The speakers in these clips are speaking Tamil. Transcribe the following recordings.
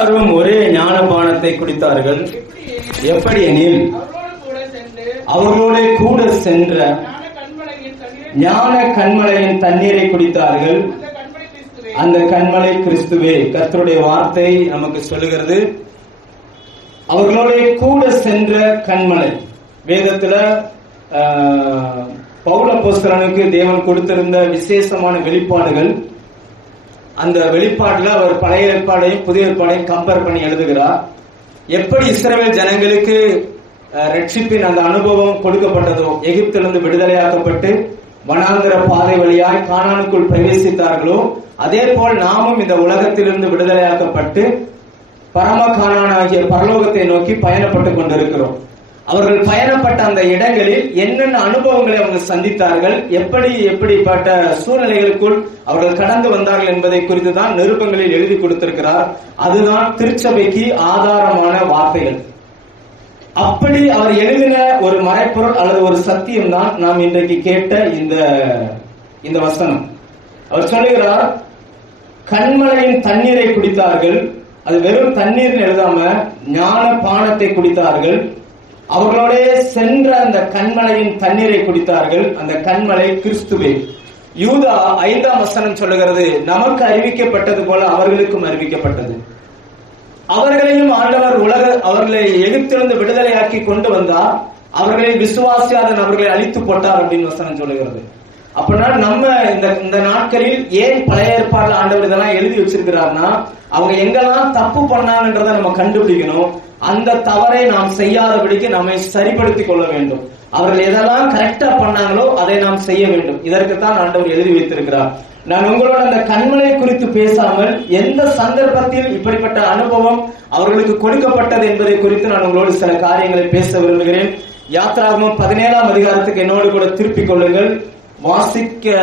எல்லாரும் ஒரே ஞானபானத்தை குடித்தார்கள். எப்படி எனில் அவர்களோட கூட சென்ற ஞான கண்மலையின் தண்ணீரை குடித்தார்கள். அந்த கண்மலை கிறிஸ்துவே. கர்த்தருடைய வார்த்தை நமக்கு சொல்லுகிறது, அவர்களோட கூட சென்ற கண்மலை. வேதத்துல பவுல் அப்போஸ்தலனுக்கு தேவன் கொடுத்திருந்த விசேஷமான வெளிப்பாடுகள். அந்த வெளிப்பாடுல அவர் பழைய ஏற்பாடையும் புதிய ஏற்பாடையும் கம்பேர் பண்ணி எழுதுகிறார். எப்படி இஸ்ரவேல் ஜனங்களுக்கு ரட்சிப்பின் அந்த அனுபவம் கொடுக்கப்பட்டதோ, எகிப்திலிருந்து விடுதலையாக்கப்பட்டு வனாந்திர பாதை வழியாய் கானானுக்குள் பிரவேசித்தார்களோ, அதே போல் நாமும் இந்த உலகத்திலிருந்து விடுதலையாக்கப்பட்டு பரம கானானாகிய பரலோகத்தை நோக்கி பயணப்பட்டு கொண்டிருக்கிறோம். அவர்கள் பயணப்பட்ட அந்த இடங்களில் என்னென்ன அனுபவங்களை அவங்க சந்தித்தார்கள், எப்படிப்பட்ட சூழ்நிலைகளுக்குள் அவர்கள் கடந்து வந்தார்கள் என்பதை குறித்து தான் நிருபங்களில் எழுதி கொடுத்திருக்கிறார். அதுதான் திருச்சபைக்கு ஆதாரமான வார்த்தைகள். அப்படி அவர் எழுதின ஒரு மறைப்பொருள் அல்லது ஒரு சத்தியம் தான் நாம் இன்றைக்கு கேட்ட இந்த வசனம். அவர் சொல்லுகிறார், கண்மலையின் தண்ணீரை குடித்தார்கள். அது வெறும் தண்ணீர் எழுதாம ஞான பானத்தை குடித்தார்கள். அவர்களோட சென்ற அந்த கண்மலையின் தண்ணீரை குடித்தார்கள். அந்த கண்மலை கிறிஸ்துவே. யூதா 5ஆம் வசனம் சொல்லுகிறது, நமக்கு அறிவிக்கப்பட்டது போல அவர்களுக்கும் அறிவிக்கப்பட்டது. அவர்களையும் ஆண்டவர் அவர்களை எகிப்திலிருந்து விடுதலையாக்கி கொண்டு வந்தார். அவர்களை விசுவாசியாத நபர்களை அழித்து போட்டார் அப்படின்னு வசனம் சொல்லுகிறது. அப்படின்னா நம்ம இந்த நாட்களில் ஏன் பழைய ஏற்பாடுல ஆண்டவர் இதெல்லாம் எழுதி வச்சிருக்கிறார்னா, அவங்க எங்கெல்லாம் தப்பு பண்ணாங்கன்றதை நம்ம கண்டுபிடிக்கணும். அந்த தவறை நாம் செய்யாதபடிக்கு நம்மை சரிப்படுத்திக் கொள்ள வேண்டும். அவர்கள் எதெல்லாம் கரெக்டா பண்ணாங்களோ அதை நாம் செய்ய வேண்டும். இதற்குத்தான் ஆண்டவர் எழுதி வைத்திருக்கிறார். நான் உங்களோட அந்த கண்மலை குறித்து பேசாமல் எந்த சந்தர்ப்பத்தில் இப்படிப்பட்ட அனுபவம் அவர்களுக்கு கொடுக்கப்பட்டது என்பதை குறித்து நான் உங்களோடு சில காரியங்களை பேச விரும்புகிறேன். யாத்ராகமம் 17ஆம் அதிகாரத்துக்கு என்னோடு கூட திருப்பிக் கொள்ளுங்கள். வாசிக்க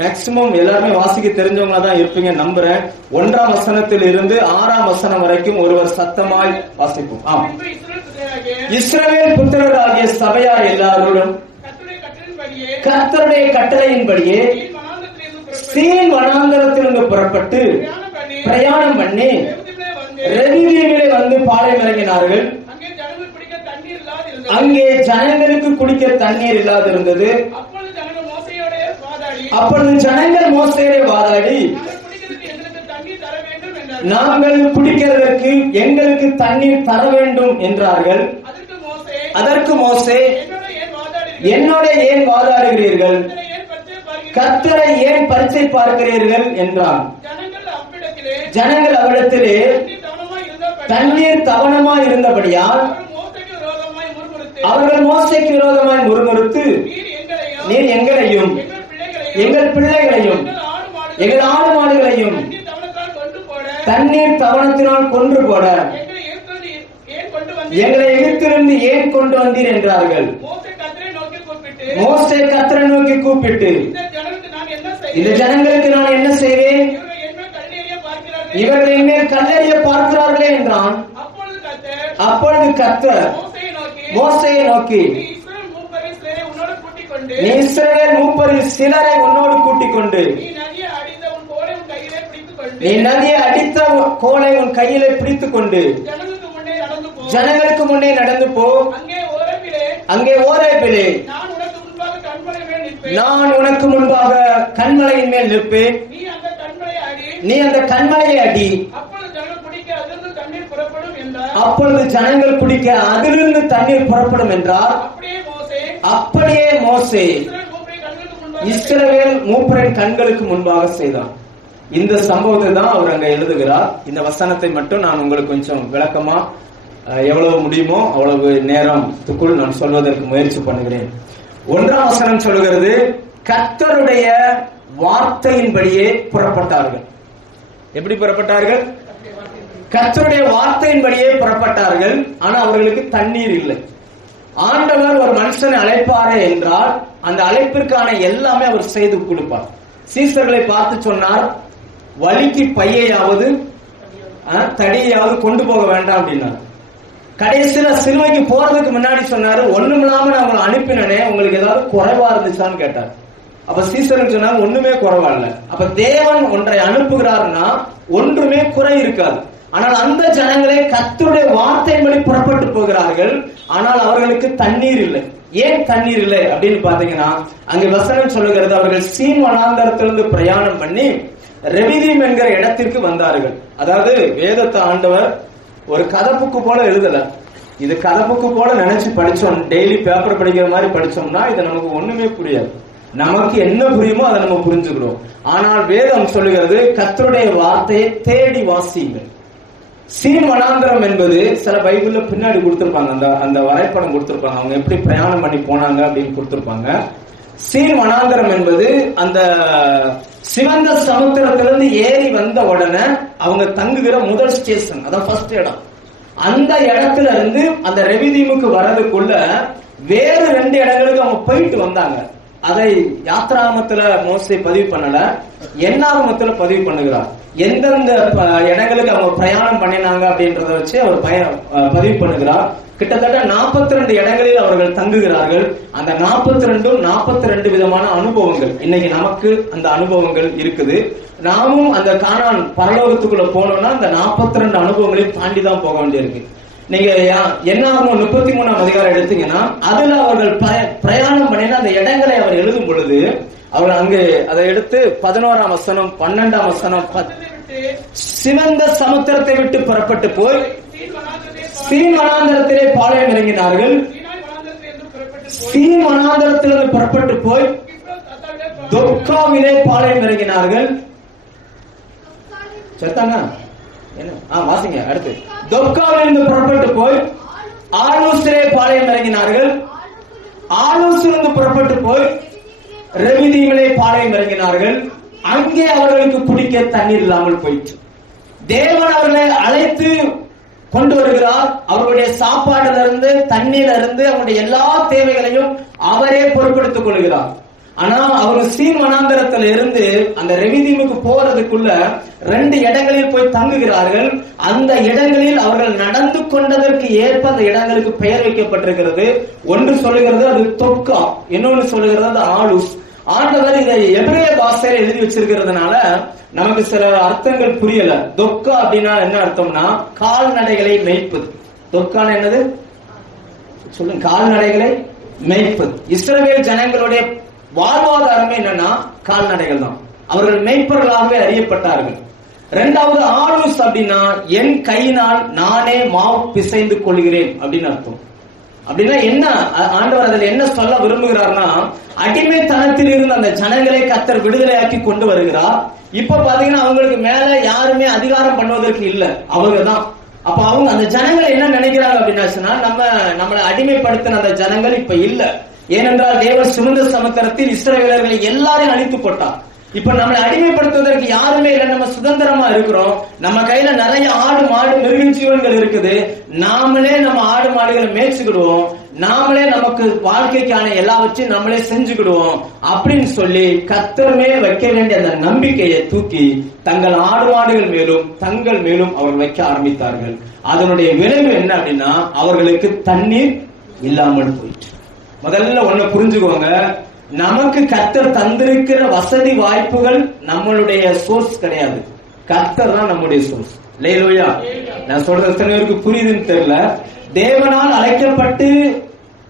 மேக்சிமம் எல்லாருமே வாசிக்க தெரிஞ்சவங்களா தான் இருப்பீங்க நம்புறேன். 1ஆம் வசனத்தில் இருந்து 6ஆம் வசனம் வரைக்கும் ஒருவர் சத்தமாய் வாசிப்போம். இஸ்ரவேல் புத்திரராகிய சபையார் எல்லாரோடும் கர்த்தருடைய கட்டளையின்படியே சீன் வனாந்தரத்திலிருந்து புறப்பட்டு பிரயாணம் பண்ணி ரெவிதீமிலே வந்து பாளையம் இறங்கினார்கள். அங்கே ஜனங்களுக்கு குடிக்க தண்ணீர் இல்லாதிருந்தது. அப்பொழுது ஜனங்கள் மோசேயோடு வாதாடி, நாங்கள் குடிக்கிறதற்கு எங்களுக்கு தண்ணீர் தர வேண்டும் என்றார்கள். அதற்கு மோசே, என்னோட ஏன் வாதாடுகிறீர்கள், கர்த்தரை ஏன் பரீட்சை பார்க்கிறீர்கள் என்றான். ஜனங்கள் அவரிடத்திலே தண்ணீர் தவணமாய் இருந்தபடியால் அவர்கள் மோசேக்கு விரோதமாய் முறுமுறுத்து, நீர் எங்களையும் எங்கள் பிள்ளைகளையும் எங்கள் ஆடு மாடுகளையும் தண்ணீர் தவணத்தினால் கொன்று போட எங்களை எகிப்திலிருந்து ஏன் கொண்டு வந்தீர் என்றார்கள். மோசே கர்த்தரை நோக்கி கூப்பிட்டு, இந்த ஜனங்களுக்கு நான் என்ன செய்வேன், இவர்கள் என்மேல் கல்லெறிய பார்க்கிறார்களே என்றான். அப்பொழுது கர்த்தர் மோசேயை நோக்கி, நீ இஸ்ரவேல் மூப்பரில் சிலரை உன்னோடு கூட்டிக் கொண்டு நீ நதியை அடித்த கோலை உன் கையிலே பிடித்துக் கொண்டு ஜனங்களுக்கு முன்னே நடந்து போ. அங்கே ஓரேபிலே நான் உனக்கு முன்பாக கண்மலையின் மேல் நிற்பேன். நீ அந்த கண்மலையை அடி. அப்பொழுது ஜனங்கள் குடிக்க அதிலிருந்து தண்ணீர் புறப்படும் என்றார். அப்படியே மோசே இஸ்ரவேல் மூப்பரின் கண்களுக்கு முன்பாக செய்தான். இந்த சம்பவத்தை தான் அவர் அங்க எழுதுகிறார். இந்த வசனத்தை மட்டும் நான் உங்களுக்கு கொஞ்சம் விளக்கமா எவ்வளவு முடியுமோ அவ்வளவு நேரத்துக்குள் நான் சொல்வதற்கு முயற்சி பண்ணுகிறேன். 1ஆம் வசனம் சொல்லுகிறது, கர்த்தருடைய வார்த்தையின்படியே புறப்பட்டார்கள். எப்படி புறப்பட்டார்கள்? கர்த்தருடைய வார்த்தையின்படியே புறப்பட்டார்கள். ஆனா அவர்களுக்கு தண்ணீர் இல்லை. ஆண்டவர் ஒரு மனுஷனை அழைப்பாரே என்றால் அந்த அழைப்பிற்கான எல்லாமே அவர் செய்து கொடுப்பார். சீசர்களை பார்த்து சொன்னார், வலிக்கு பையையாவது தடியாவது கொண்டு போக வேண்டாம் அப்படின்னார். கடைசியில சிலுவைக்கு போறதுக்கு முன்னாடி சொன்னாரு, ஒண்ணுமில்லாம நான் உங்களை அனுப்பினே, உங்களுக்கு ஏதாவது குறைவா இருந்துச்சான்னு கேட்டார். அப்ப சீசருக்கு சொன்னாங்க, ஒண்ணுமே குறைவா இல்ல. அப்ப தேவன் ஒன்றை அனுப்புகிறார்னா ஒன்றுமே குறை இருக்காது. ஆனால் அந்த ஜனங்களே கர்த்தருடைய வார்த்தையின்படி புறப்பட்டு போகிறார்கள். ஆனால் அவர்களுக்கு தண்ணீர் இல்லை. ஏன் தண்ணீர் இல்லை அப்படின்னு பாத்தீங்கன்னா, அங்க வசனம் சொல்லுகிறது, அவர்கள் சீன் வனாந்தரத்திலிருந்து பிரயாணம் பண்ணி ரெவிதீம் என்கிற இடத்திற்கு வந்தார்கள். அதாவது வேதத்தை ஆண்டவர் ஒரு கதப்புக்கு போல எழுதல. இது கதப்புக்கு போல நினைச்சு படிச்சோம், டெய்லி பேப்பர் படிக்கிற மாதிரி படிச்சோம்னா இது நமக்கு ஒண்ணுமே புரியாது. நமக்கு என்ன புரியுமோ அதை நம்ம புரிஞ்சுக்கிறோம். ஆனால் வேதம் சொல்லுகிறது, கர்த்தருடைய வார்த்தையை தேடி வாசியுங்கள். சீன் வனாந்தரம் என்பது சில பைபிள்ல பின்னாடி கொடுத்திருப்பாங்க, அந்த வரைபடம் கொடுத்திருப்பாங்க, அவங்க எப்படி பிரயாணம் பண்ணி போனாங்க அப்படின்னு கொடுத்திருப்பாங்க. சீன் வனாந்தரம் என்பது அந்த சிவந்த சமுத்திரத்திலிருந்து ஏறி வந்த உடனே அவங்க தங்குகிற முதல் ஸ்டேஷன், அதான் ஃபர்ஸ்ட் இடம். அந்த இடத்துல இருந்து அந்த ரெவிதீமுக்கு வர்றதுக்குள்ள வேறு 2 இடங்களுக்கு அவங்க போயிட்டு வந்தாங்க. அதை யாத்ராகமத்துல மோசே பதிவு பண்ணல, என்னாகமத்துல பதிவு பண்ணுகிறார். எந்தெந்த இடங்களுக்கு அவங்க பிரயாணம் பண்ணினாங்க அப்படின்றத வச்சு அவர் பதிவு பண்ணுகிறார். கிட்டத்தட்ட 42 இடங்களில் அவர்கள் தங்குகிறார்கள். அந்த 42 விதமான அனுபவங்கள். இன்னைக்கு நமக்கு அந்த அனுபவங்கள் இருக்குது. நாமும் அந்த கானான் பரலோகத்துக்குள்ள போனோம்னா அந்த 42 அனுபவங்களையும் தாண்டி தான் போக வேண்டியிருக்கு. நீங்க என்னாகும் 33ஆம் அதிகாரம் எடுத்தீங்கன்னா அதுல அவர்கள் பிரயாணம் பண்ணின அந்த இடங்களை அவர் எழுதும் பொழுது அவர் அங்கு அதை எடுத்து 11ஆம் வசனம் 12ஆம் வசனம், சிவந்த சமுத்திரத்தை விட்டு புறப்பட்டு போய் சீன் வனாந்தரத்திலே பாளையம் இறங்கினார்கள். சீன் வனாந்தரத்திலிருந்து புறப்பட்டு போய் தொப்காவிலே பாளையம் இறங்கினார்கள். செத்தாங்க என்ன வாசிங்க அடுத்து. தொப்காவிலிருந்து புறப்பட்டு போய் ஆலூசிலே பாளையம் இறங்கினார்கள். ஆலூசிலிருந்து புறப்பட்டு போய் ரெவிதீமிலே பாளையம் இறங்கினார்கள். அங்கே அவர்களுக்கு குடிக்க தண்ணீர் இல்லாமல் போயிற்று. தேவன் அவர்களை அழைத்து கொண்டு வருகிறார். அவருடைய சாப்பாடுல இருந்து தண்ணீர்ல இருந்து அவருடைய எல்லா தேவைகளையும் அவரே பொறுப்பெடுத்துக் கொள்கிறார். ஆனா அவர் சீன் வனாந்தரத்துல இருந்து அந்த ரெவிதீமுக்கு போறதுக்குள்ள 2 இடங்களில் போய் தங்குகிறார்கள். அந்த இடங்களில் அவர்கள் நடந்து கொண்டதற்கு ஏற்ப அந்த இடங்களுக்கு பெயர் வைக்கப்பட்டிருக்கிறது. ஒன்று சொல்லுகிறது அது தொப்கா, இன்னொன்று சொல்லுகிறது அது ஆலூஸ். ஆண்டவர் இதை எபிரேய பாஷையில எழுதி வச்சிருக்கிறதுனால நமக்கு சில அர்த்தங்கள் புரியல. தொக்கா அப்படின்னா என்ன அர்த்தம்னா கால்நடைகளை மேய்ப்பது. தொக்கான என்னது சொல்லுங்க, கால்நடைகளை மேய்ப்பது. இஸ்ரவேல் ஜனங்களுடைய வாழ்வாதாரமே என்னன்னா கால்நடைகள் தான். அவர்கள் மேய்ப்பர்களாகவே அறியப்பட்டார்கள். 2வது ஆலூஸ் அப்படின்னா என் கையினால் நானே மாவு பிசைந்து கொள்கிறேன் அப்படின்னு அர்த்தம். அப்படின்னா என்ன ஆண்டவர் அதில் என்ன சொல்ல விரும்புகிறார்னா, அடிமைத்தனத்தில் இருந்து அந்த ஜனங்களை கர்த்தர் விடுதலையாக்கி கொண்டு வருகிறார். இப்ப பாத்தீங்கன்னா அவங்களுக்கு மேல யாருமே அதிகாரம் பண்ணுவதற்கு இல்ல, அவங்க தான். அப்ப அவங்க அந்த ஜனங்களை என்ன நினைக்கிறாங்க அப்படின்னா, நம்மளை அடிமைப்படுத்தின அந்த ஜனங்கள் இப்ப இல்ல. ஏனென்றால் தேவன் சிவந்த சமுத்திரத்தில் இஸ்ரவேலர்களை எல்லாரையும் அழித்து போட்டார். இப்ப நம்மளை அடிமைப்படுத்துவதற்கு யாருமே இல்லை, நம்ம சுதந்திரமா இருக்கிறோம். நம்ம கையில நிறைய ஆடு மாடு மிருக ஜீவன்கள் இருக்குது. நாமளே நம்ம ஆடு மாடுகளை மேய்ச்சிக்கிடுவோம், நாமளே நமக்கு வாழ்க்கைக்கான எல்லாவற்றையும் நம்மளே செஞ்சுக்கிடுவோம் அப்படின்னு சொல்லி கர்த்தர் மேல் வைக்க வேண்டிய அந்த நம்பிக்கையை தூக்கி தங்கள் ஆடு மாடுகள் மேலும் தங்கள் மேலும் அவர்கள் வைக்க ஆரம்பித்தார்கள். அதனுடைய விளைவு என்ன அப்படின்னா அவர்களுக்கு தண்ணீர் இல்லாமல் போயிற்று. முதல்ல ஒண்ணு புரிஞ்சுக்கோங்க, நமக்கு கர்த்தர் தந்திருக்கிற வசதி வாய்ப்புகள் நம்மளுடைய சோர்ஸ் கிடையாது, கர்த்தர் தான் நம்முடைய சோர்ஸ். இல்லையா? நான் சொல்றது எத்தனை பேருக்கு புரியுதுன்னு தெரியல. தேவனால் அழைக்கப்பட்டு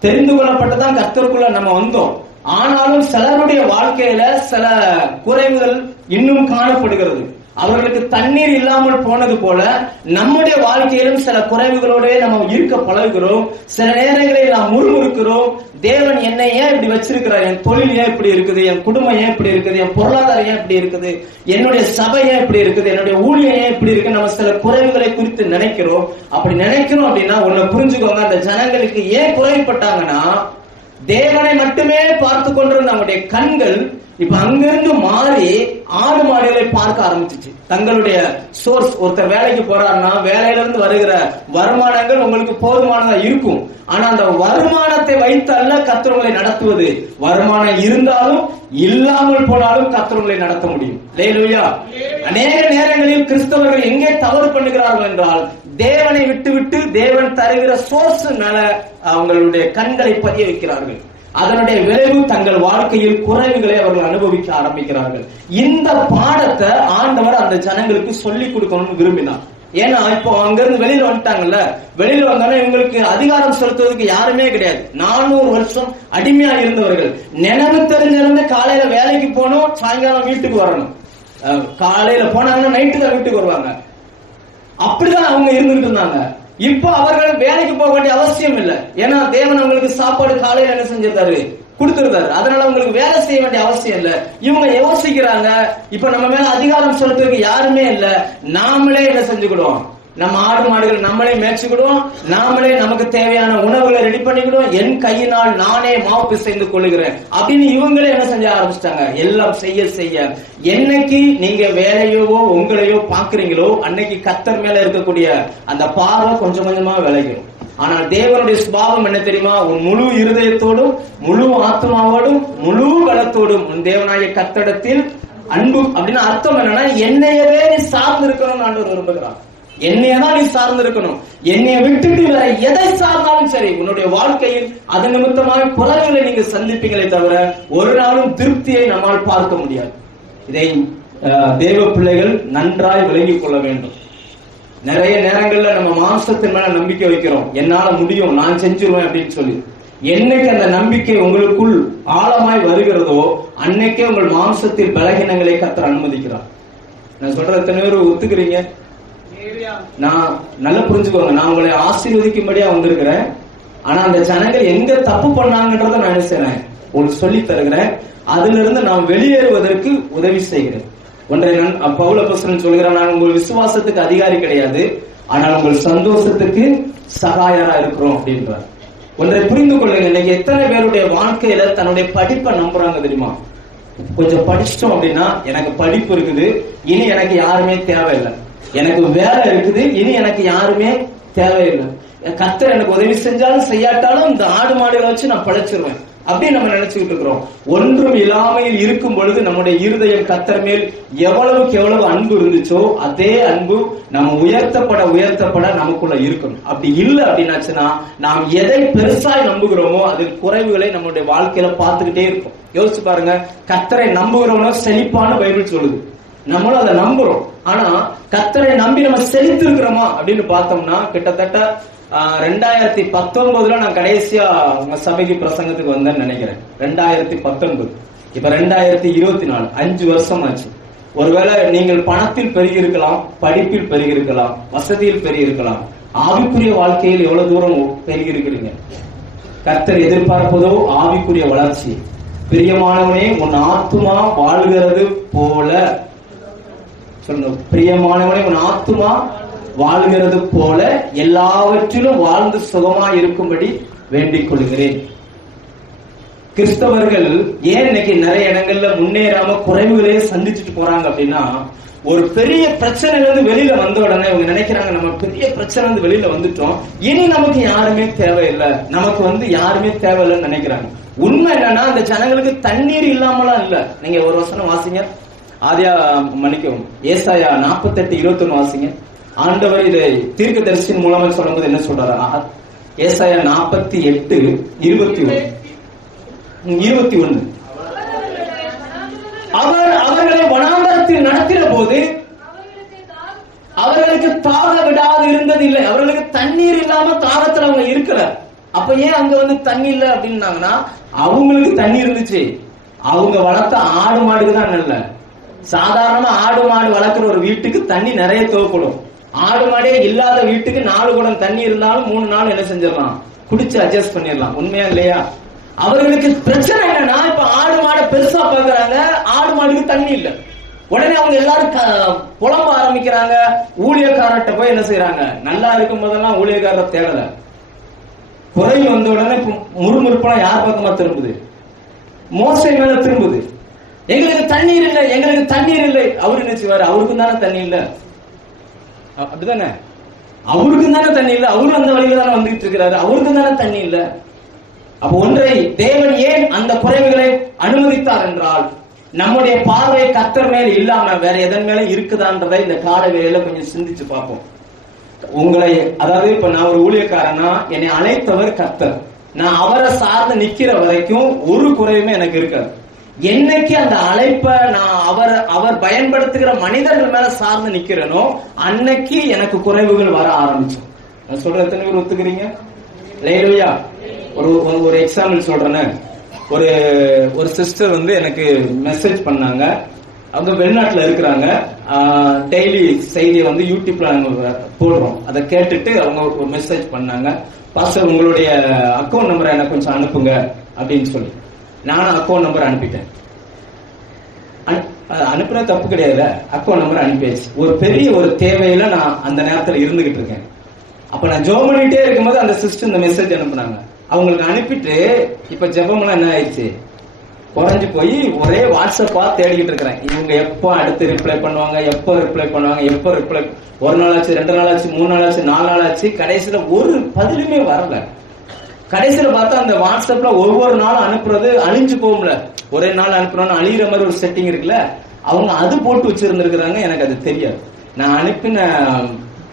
தெரிந்து கொள்ளப்பட்டுதான் கர்த்தருக்குள்ள நம்ம வந்தோம். ஆனாலும் சிலருடைய வாழ்க்கையில சில குறைவுகள் இன்னும் காணப்படுகிறது. அவர்களுக்கு தண்ணீர் இல்லாமல் போனது போல நம்முடைய வாழ்க்கையிலும் சில குறைவுகளோட நம்ம இருக்க பழகுகிறோம். சில நேரங்களில் நாம் முறுமுறுக்கிறோம். தேவன் என்னை ஏன் இப்படி வச்சிருக்கிறார், என் தொழில் ஏன் இப்படி இருக்குது, என் குடும்பம் ஏன் இப்படி இருக்குது, என் பொருளாதாரம் ஏன் இப்படி இருக்குது, என்னுடைய சபை ஏன் இப்படி இருக்குது, என்னுடைய ஊழியம் ஏன் இப்படி இருக்கு, நம்ம சில குறைவுகளை குறித்து நினைக்கிறோம். அப்படி நினைக்கிறோம் அப்படின்னா ஒண்ணு புரிஞ்சுக்கோங்க, அந்த ஜனங்களுக்கு ஏன் குறைப்பட்டாங்கன்னா தேவனை மட்டுமே பார்த்து கொண்டிருந்த நம்முடைய கண்கள் இப்ப அங்கிருந்து மாறி ஆடு மாடுகளை பார்க்க ஆரம்பிச்சிச்சு. தங்களுடைய சோர்ஸ், ஒருத்தர் வேலைக்கு போறாருன்னா வேலையில இருந்து வருகிற வருமானங்கள் உங்களுக்கு போதுமானதா இருக்கும். ஆனா அந்த வருமானத்தை வைத்து அல்ல கர்த்தர் உங்களை நடத்துவது. வருமானம் இருந்தாலும் இல்லாமல் போனாலும் கர்த்தர் உங்களை நடத்த முடியும். அல்லேலூயா. அநேக நேரங்களில் கிறிஸ்தவர்கள் எங்கே தவறு பண்ணுகிறார்கள் என்றால் தேவனை விட்டு தேவன் தருகிற சோர்ஸ் மேல அவங்களுடைய கண்களை பதிய வைக்கிறார்கள். அதனுடைய விளைவு தங்கள் வாழ்க்கையில் குறைவுகளை அவர்கள் அனுபவிக்க ஆரம்பிக்கிறார்கள். இந்த பாடத்தை ஆண்டவர் அந்த ஜனங்களுக்கு சொல்லிக் கொடுக்கணும்னு விரும்பினார். ஏன்னா இப்போ அங்க இருந்து வெளியில வந்துட்டாங்கல்ல, வெளியில வந்தாலும் இவங்களுக்கு அதிகாரம் செலுத்துவதற்கு யாருமே கிடையாது. 400 வருஷம் அடிமையா இருந்தவர்கள். நினைவு தெரிஞ்சிருந்து காலையில வேலைக்கு போகணும், சாயங்காலம் வீட்டுக்கு வரணும். காலையில போனாங்கன்னா நைட்டு தான் வீட்டுக்கு வருவாங்க. அப்படிதான் அவங்க இருந்துட்டு இருந்தாங்க. இப்ப அவர்கள் வேலைக்கு போக வேண்டிய அவசியம் இல்லை. ஏன்னா தேவன் அவங்களுக்கு சாப்பாடு காலையில என்ன செஞ்சிருந்தாரு, கொடுத்திருந்தாரு. அதனால அவங்களுக்கு வேலை செய்ய வேண்டிய அவசியம் இல்ல. இவங்க யோசிக்கிறாங்க, இப்ப நம்ம மேல அதிகாரம் செலுத்துறதுக்கு யாருமே இல்ல, நாமளே என்ன செஞ்சுக்கிடுவோம், நம்ம ஆடு மாடுகள் நம்மளே மேய்ச்சிக்கிடுவோம், நாமளே நமக்கு தேவையான உணவுகளை ரெடி பண்ணிக்கிடுவோம், என் கையினால் நானே மாவு பிசைந்து கொள்ளுகிறேன் அப்படின்னு இவங்களே என்ன செஞ்ச ஆரம்பிச்சிட்டாங்க. எல்லாம் செய்ய செய்ய என்னைக்கு நீங்க வேலையோ உங்களையோ பாக்குறீங்களோ அன்னைக்கு கர்த்தர் மேல இருக்கக்கூடிய அந்த பார்வை கொஞ்சம் கொஞ்சமா விளையும். ஆனால் தேவனுடைய சுபாவம் என்ன தெரியுமா, உன் முழு இருதயத்தோடும் முழு ஆத்மாவோடும் முழு பலத்தோடும் உன் தேவனாய கர்த்தரிடத்தில் அன்பு அப்படின்னு அர்த்தம் என்னன்னா, என்னையவே நீ சார்ந்து இருக்கணும் ஆண்டவர் விரும்புகிறான். என்னையதான் நீ சார்ந்து இருக்கணும். என்னைய விட்டுட்டு வேற எதை சார்ந்தாலும் சரி உன்னுடைய வாழ்க்கையில் அது நிமித்தமாக குறைகளை நீங்க சந்திப்பீங்களே தவிர ஒரு நாளும் திருப்தியை நம்மால் பார்க்க முடியாது. இதை தேவ பிள்ளைகள் நன்றாய் விளங்கிக் கொள்ள வேண்டும். நிறைய நேரங்கள்ல நம்ம மாம்சத்தின் மேல நம்பிக்கை வைக்கிறோம், என்னால முடியும், நான் செஞ்சிருவேன் அப்படின்னு சொல்லி. என்னைக்கு அந்த நம்பிக்கை உங்களுக்குள் ஆழமாய் வருகிறதோ அன்னைக்கே உங்கள் மாம்சத்தில் பலகீனங்களை கர்த்தர் அனுமதிக்கிறார். நான் சொல்ற எத்தனை பேர் ஒத்துக்கிறீங்க? நான் நல்லா புரிஞ்சுக்கோங்க, நான் உங்களை ஆசீர்வதிக்கும்படியா வந்திருக்கிறேன். ஆனா அந்த ஜனங்கள் எங்க தப்பு பண்ணாங்கன்றத நான் என்ன செய்றேன், உங்களுக்கு சொல்லி தருகிறேன். அதுல இருந்து நான் வெளியேறுவதற்கு உதவி செய்கிறேன். ஒன்றை பவுல் அப்போஸ்தலன் சொல்கிறார், நான் உங்கள் விசுவாசத்துக்கு அதிகாரி கிடையாது, ஆனால் உங்கள் சந்தோஷத்துக்கு சகாயரா இருக்கிறோம் அப்படின்றார். ஒன்றை புரிந்து கொள்ளுங்க, இன்னைக்கு எத்தனை பேருடைய வாழ்க்கையில தன்னுடைய படிப்பை நம்புறாங்க தெரியுமா? கொஞ்சம் படிச்சிட்டோம் அப்படின்னா எனக்கு படிப்பு இருக்குது, இனி எனக்கு யாருமே தேவையில்லை, எனக்கு வேலை இருக்குது, இனி எனக்கு யாருமே தேவையில்லை, கர்த்தர் எனக்கு உதவி செஞ்சாலும் செய்யாட்டாலும் இந்த ஆடு மாடுகளை வச்சு நான் படைச்சிருவேன் அப்படி நம்ம நினைச்சுக்கிட்டு இருக்கிறோம். ஒன்றும் இல்லாமையில் இருக்கும் பொழுது நம்முடைய இருதயம் கர்த்தர் மேல் எவ்வளவுக்கு எவ்வளவு அன்பு இருந்துச்சோ அதே அன்பு நம்ம உயர்த்தப்பட நமக்குள்ள இருக்கணும். அப்படி இல்லை அப்படின்னாச்சுன்னா நாம் எதை பெருசாய் நம்புகிறோமோ அதில் குறைவுகளை நம்முடைய வாழ்க்கையில பார்த்துக்கிட்டே இருக்கும். யோசிச்சு பாருங்க, கர்த்தரை நம்புகிறோம்னா செழிப்பான பைபிள் சொல்லுது, நம்மளும் அதை நம்புறோம். ஆனா கர்த்தரை நம்பி நம்ம செழித்து இருக்கிறோமா அப்படின்னு பார்த்தோம்னா கிட்டத்தட்ட 2019 நான் கடைசியா உங்க சபைக்கு பிரசங்கத்துக்கு வந்தேன்னு நினைக்கிறேன். 2019, இப்ப 2024, 5 வருஷம் ஆச்சு. ஒருவேளை நீங்கள் பணத்தில் பெருகி இருக்கலாம், படிப்பில் பெருகி இருக்கலாம், வசதியில் பெருகி இருக்கலாம், ஆவிக்குரிய வாழ்க்கையில் எவ்வளவு தூரம் பெருகி இருக்கிறீங்க? கர்த்தர் எதிர்பார்ப்பதோ ஆவிக்குரிய வளர்ச்சி. பிரியமானவனே உன் ஆத்துமா வாழ்கிறது போல சொல்லணும், பிரியமானவனே உன் ஆத்துமா வாழ்கிறது போல எல்லாவற்றிலும் வாழ்ந்து சுகமா இருக்கும்படி வேண்டிக் கொள்கிறேன். கிறிஸ்தவர்கள் ஏன் இன்னைக்கு நிறைய இடங்கள்ல முன்னேறாம குறைவுகளே சந்திச்சுட்டு போறாங்க அப்படின்னா, ஒரு பெரிய பிரச்சனைல இருந்து வெளியில வந்த உடனே இவங்க நினைக்கிறாங்க, நம்ம பெரிய பிரச்சனை இருந்து வெளியில வந்துட்டோம், இனி நமக்கு யாருமே தேவையில்லை, நமக்கு யாருமே தேவையில்லைன்னு நினைக்கிறாங்க. உண்மை என்னன்னா, அந்த ஜனங்களுக்கு தண்ணீர் இல்லாமலாம் இல்ல. நீங்க ஒரு வசனம் வாசிங்க, ஏசாயா 48:21 வாசிங்க. ஆண்டவர் இதை தீர்க்கதரிசியின் மூலமா சொல்லும்போது என்ன சொல்றாரு? ஏசாயா 48:21 அவர் அவர்களை வனாந்தரத்தில் நடத்தின போது அவர்களுக்கு தாக விடாது இருந்ததில்லை. அவர்களுக்கு தண்ணீர் இல்லாம தாகத்துல அவங்க இருக்கிறார். அப்ப ஏன் அங்க தண்ணி இல்லை அப்படின்னாங்கன்னா, அவங்களுக்கு தண்ணி இருந்துச்சு, அவங்க வளர்த்த ஆடு மாடுக்கு தான் நல்ல. சாதாரணமா ஆடு மாடு வளர்க்குற ஒரு வீட்டுக்கு தண்ணி நிறைய தேவைப்படும். ஆடு மாடே இல்லாத வீட்டுக்கு 4 குடம் தண்ணி இருந்தாலும் 3 நாள் என்ன செஞ்சிடலாம், குடிச்சு அட்ஜஸ்ட் பண்ணிடலாம். உண்மையா இல்லையா? அவர்களுக்கு பிரச்சனை என்னன்னா, இப்ப ஆடு மாடை பெருசா பாக்குறாங்க, ஆடு மாடுக்கு தண்ணி இல்ல. உடனே அவங்க எல்லாரும் புலம்ப ஆரம்பிக்கிறாங்க. ஊழியக்காரர்கிட்ட போய் என்ன செய்யறாங்க, நல்லா இருக்கும் போதெல்லாம் ஊழியக்காரர் தேடல, குறை வந்த உடனே முறுமுறுப்பெல்லாம் யார் பக்கமா திரும்புது? மோசே மேல திரும்புது. எங்களுக்கு தண்ணீர் இல்லை, எங்களுக்கு தண்ணீர் இல்லை. அவரு என்ன செய்வாரு? அவருக்கும் தானே தண்ணி இல்லை, அப்படிதானே? அவருக்கும் தானே தண்ணி இல்லை, அவரும் அந்த வழியில தானே வந்துட்டு இருக்கிறாரு, அவருக்கும் தானே தண்ணி இல்லை. அப்ப ஒன்றை தேவன் ஏன் அந்த குறைவுகளை அனுமதித்தார் என்றால், நம்முடைய பார்வை கர்த்தர் மேல இல்லாம வேற எதன் மேல இருக்குதான்றதை இந்த கால வேளையில கொஞ்சம் சிந்திச்சு பார்ப்போம். உங்களை, அதாவது இப்ப நான் ஒரு ஊழியக்காரனா, என்னை அழைத்தவர் கர்த்தர், நான் அவரை சார்ந்து நிக்கிற வரைக்கும் ஒரு குறையுமே எனக்கு இருக்காது. என்னைக்கு அந்த அழைப்பை நான் அவர் பயன்படுத்துகிற மனிதர்கள் மேல சார்ந்து நிக்கிறேனோ அன்னைக்கு எனக்கு குறைவுகள் வர ஆரம்பிச்சோம். நான் சொல்ற எத்தனை பேர் ஒத்துக்கிறீங்க? லேலுயா. ஒரு எக்ஸாம்பிள் சொல்றேன்னு, ஒரு சிஸ்டர் வந்து எனக்கு மெசேஜ் பண்ணாங்க. அவங்க வெளிநாட்டுல இருக்கிறாங்க. டெய்லி செய்தியை வந்து யூடியூப்ல நாங்க போடுறோம். அதை கேட்டுட்டு அவங்க ஒரு மெசேஜ் பண்ணாங்க, பாஸ்டர் உங்களுடைய அக்கௌண்ட் நம்பரை எனக்கு கொஞ்சம் அனுப்புங்க அப்படின்னு சொல்லி. நானும் அக்கௌண்ட் நம்பர் அனுப்பிட்டேன். அனுப்புற தப்பு கிடையாது, அக்கௌண்ட் நம்பர் அனுப்பியாச்சு. ஒரு பெரிய ஒரு தேவையில நான் அந்த நேரத்தில் இருந்துகிட்டு இருக்கேன். அப்ப நான் ஜெபம் பண்ணிட்டே இருக்கும்போது அந்த சிஸ்டர் இந்த மெசேஜ் அனுப்புனாங்க. அவங்களுக்கு அனுப்பிட்டு இப்ப ஜெபம்லாம் என்ன ஆயிடுச்சு, குறைஞ்சு போய் ஒரே வாட்ஸ்அப்பா தேடிக்கிட்டு இருக்கிறேன். இவங்க எப்போ அடுத்து ரிப்ளை பண்ணுவாங்க, எப்போ ரிப்ளை பண்ணுவாங்க, எப்போ ரிப்ளை. ஒரு நாள் ஆச்சு, 2 நாள் ஆச்சு, 3 நாள் ஆச்சு, 4 நாள் ஆச்சு. கடைசியில ஒரு பதிலுமே வரல. கடைசியில பார்த்தா அந்த வாட்ஸ்அப்ல ஒவ்வொரு நாளும் அனுப்புறது அழிஞ்சு போகும்ல, ஒரே நாள் அனுப்புறோம்னு அழிகிற மாதிரி ஒரு செட்டிங் இருக்குல்ல, அவங்க அது போட்டு வச்சிருந்திருக்கிறாங்க. எனக்கு அது தெரியாது. நான் அனுப்பின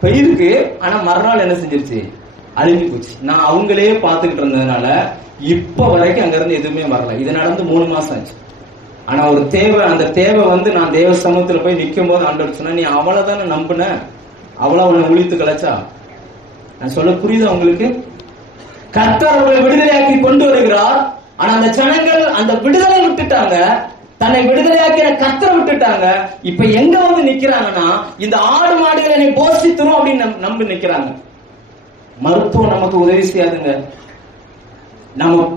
பெயிருக்கு ஆனா மறுநாள் என்ன செஞ்சிருச்சு, அழிஞ்சு போச்சு. நான் அவங்களே பார்த்துக்கிட்டு இருந்ததுனால இப்ப வரைக்கும் அங்க இருந்து எதுவுமே வரல. இது நடந்து 3 மாசம் ஆச்சு. ஆனா ஒரு தேவை, அந்த தேவை வந்து நான் தேவ சமூகத்துல போய் நிக்கும் போது ஆண்டவர் சொன்னா, நீ அவ்வளவுதானே நம்பின, அவ்வளவு உன்னை ஒழித்து கலைச்சா. நான் சொல்ல புரியுது உங்களுக்கு? கர்த்தர் அவர்களை விடுதலையாக்கி கொண்டு வருகிறார். ஆனா அந்த ஜனங்கள் அந்த விடுதலை விட்டுட்டாங்க, தன்னை விடுதலையாக்கிற கர்த்தரை விட்டுட்டாங்க. இப்ப எங்க வந்து நிக்கிறாங்கன்னா, இந்த ஆடு மாடுகளை என்னை போஷித்துரும் அப்படின்னு நம்பி நிக்கிறாங்க. மருத்துவம் நமக்கு உதவி செய்யாதுங்க.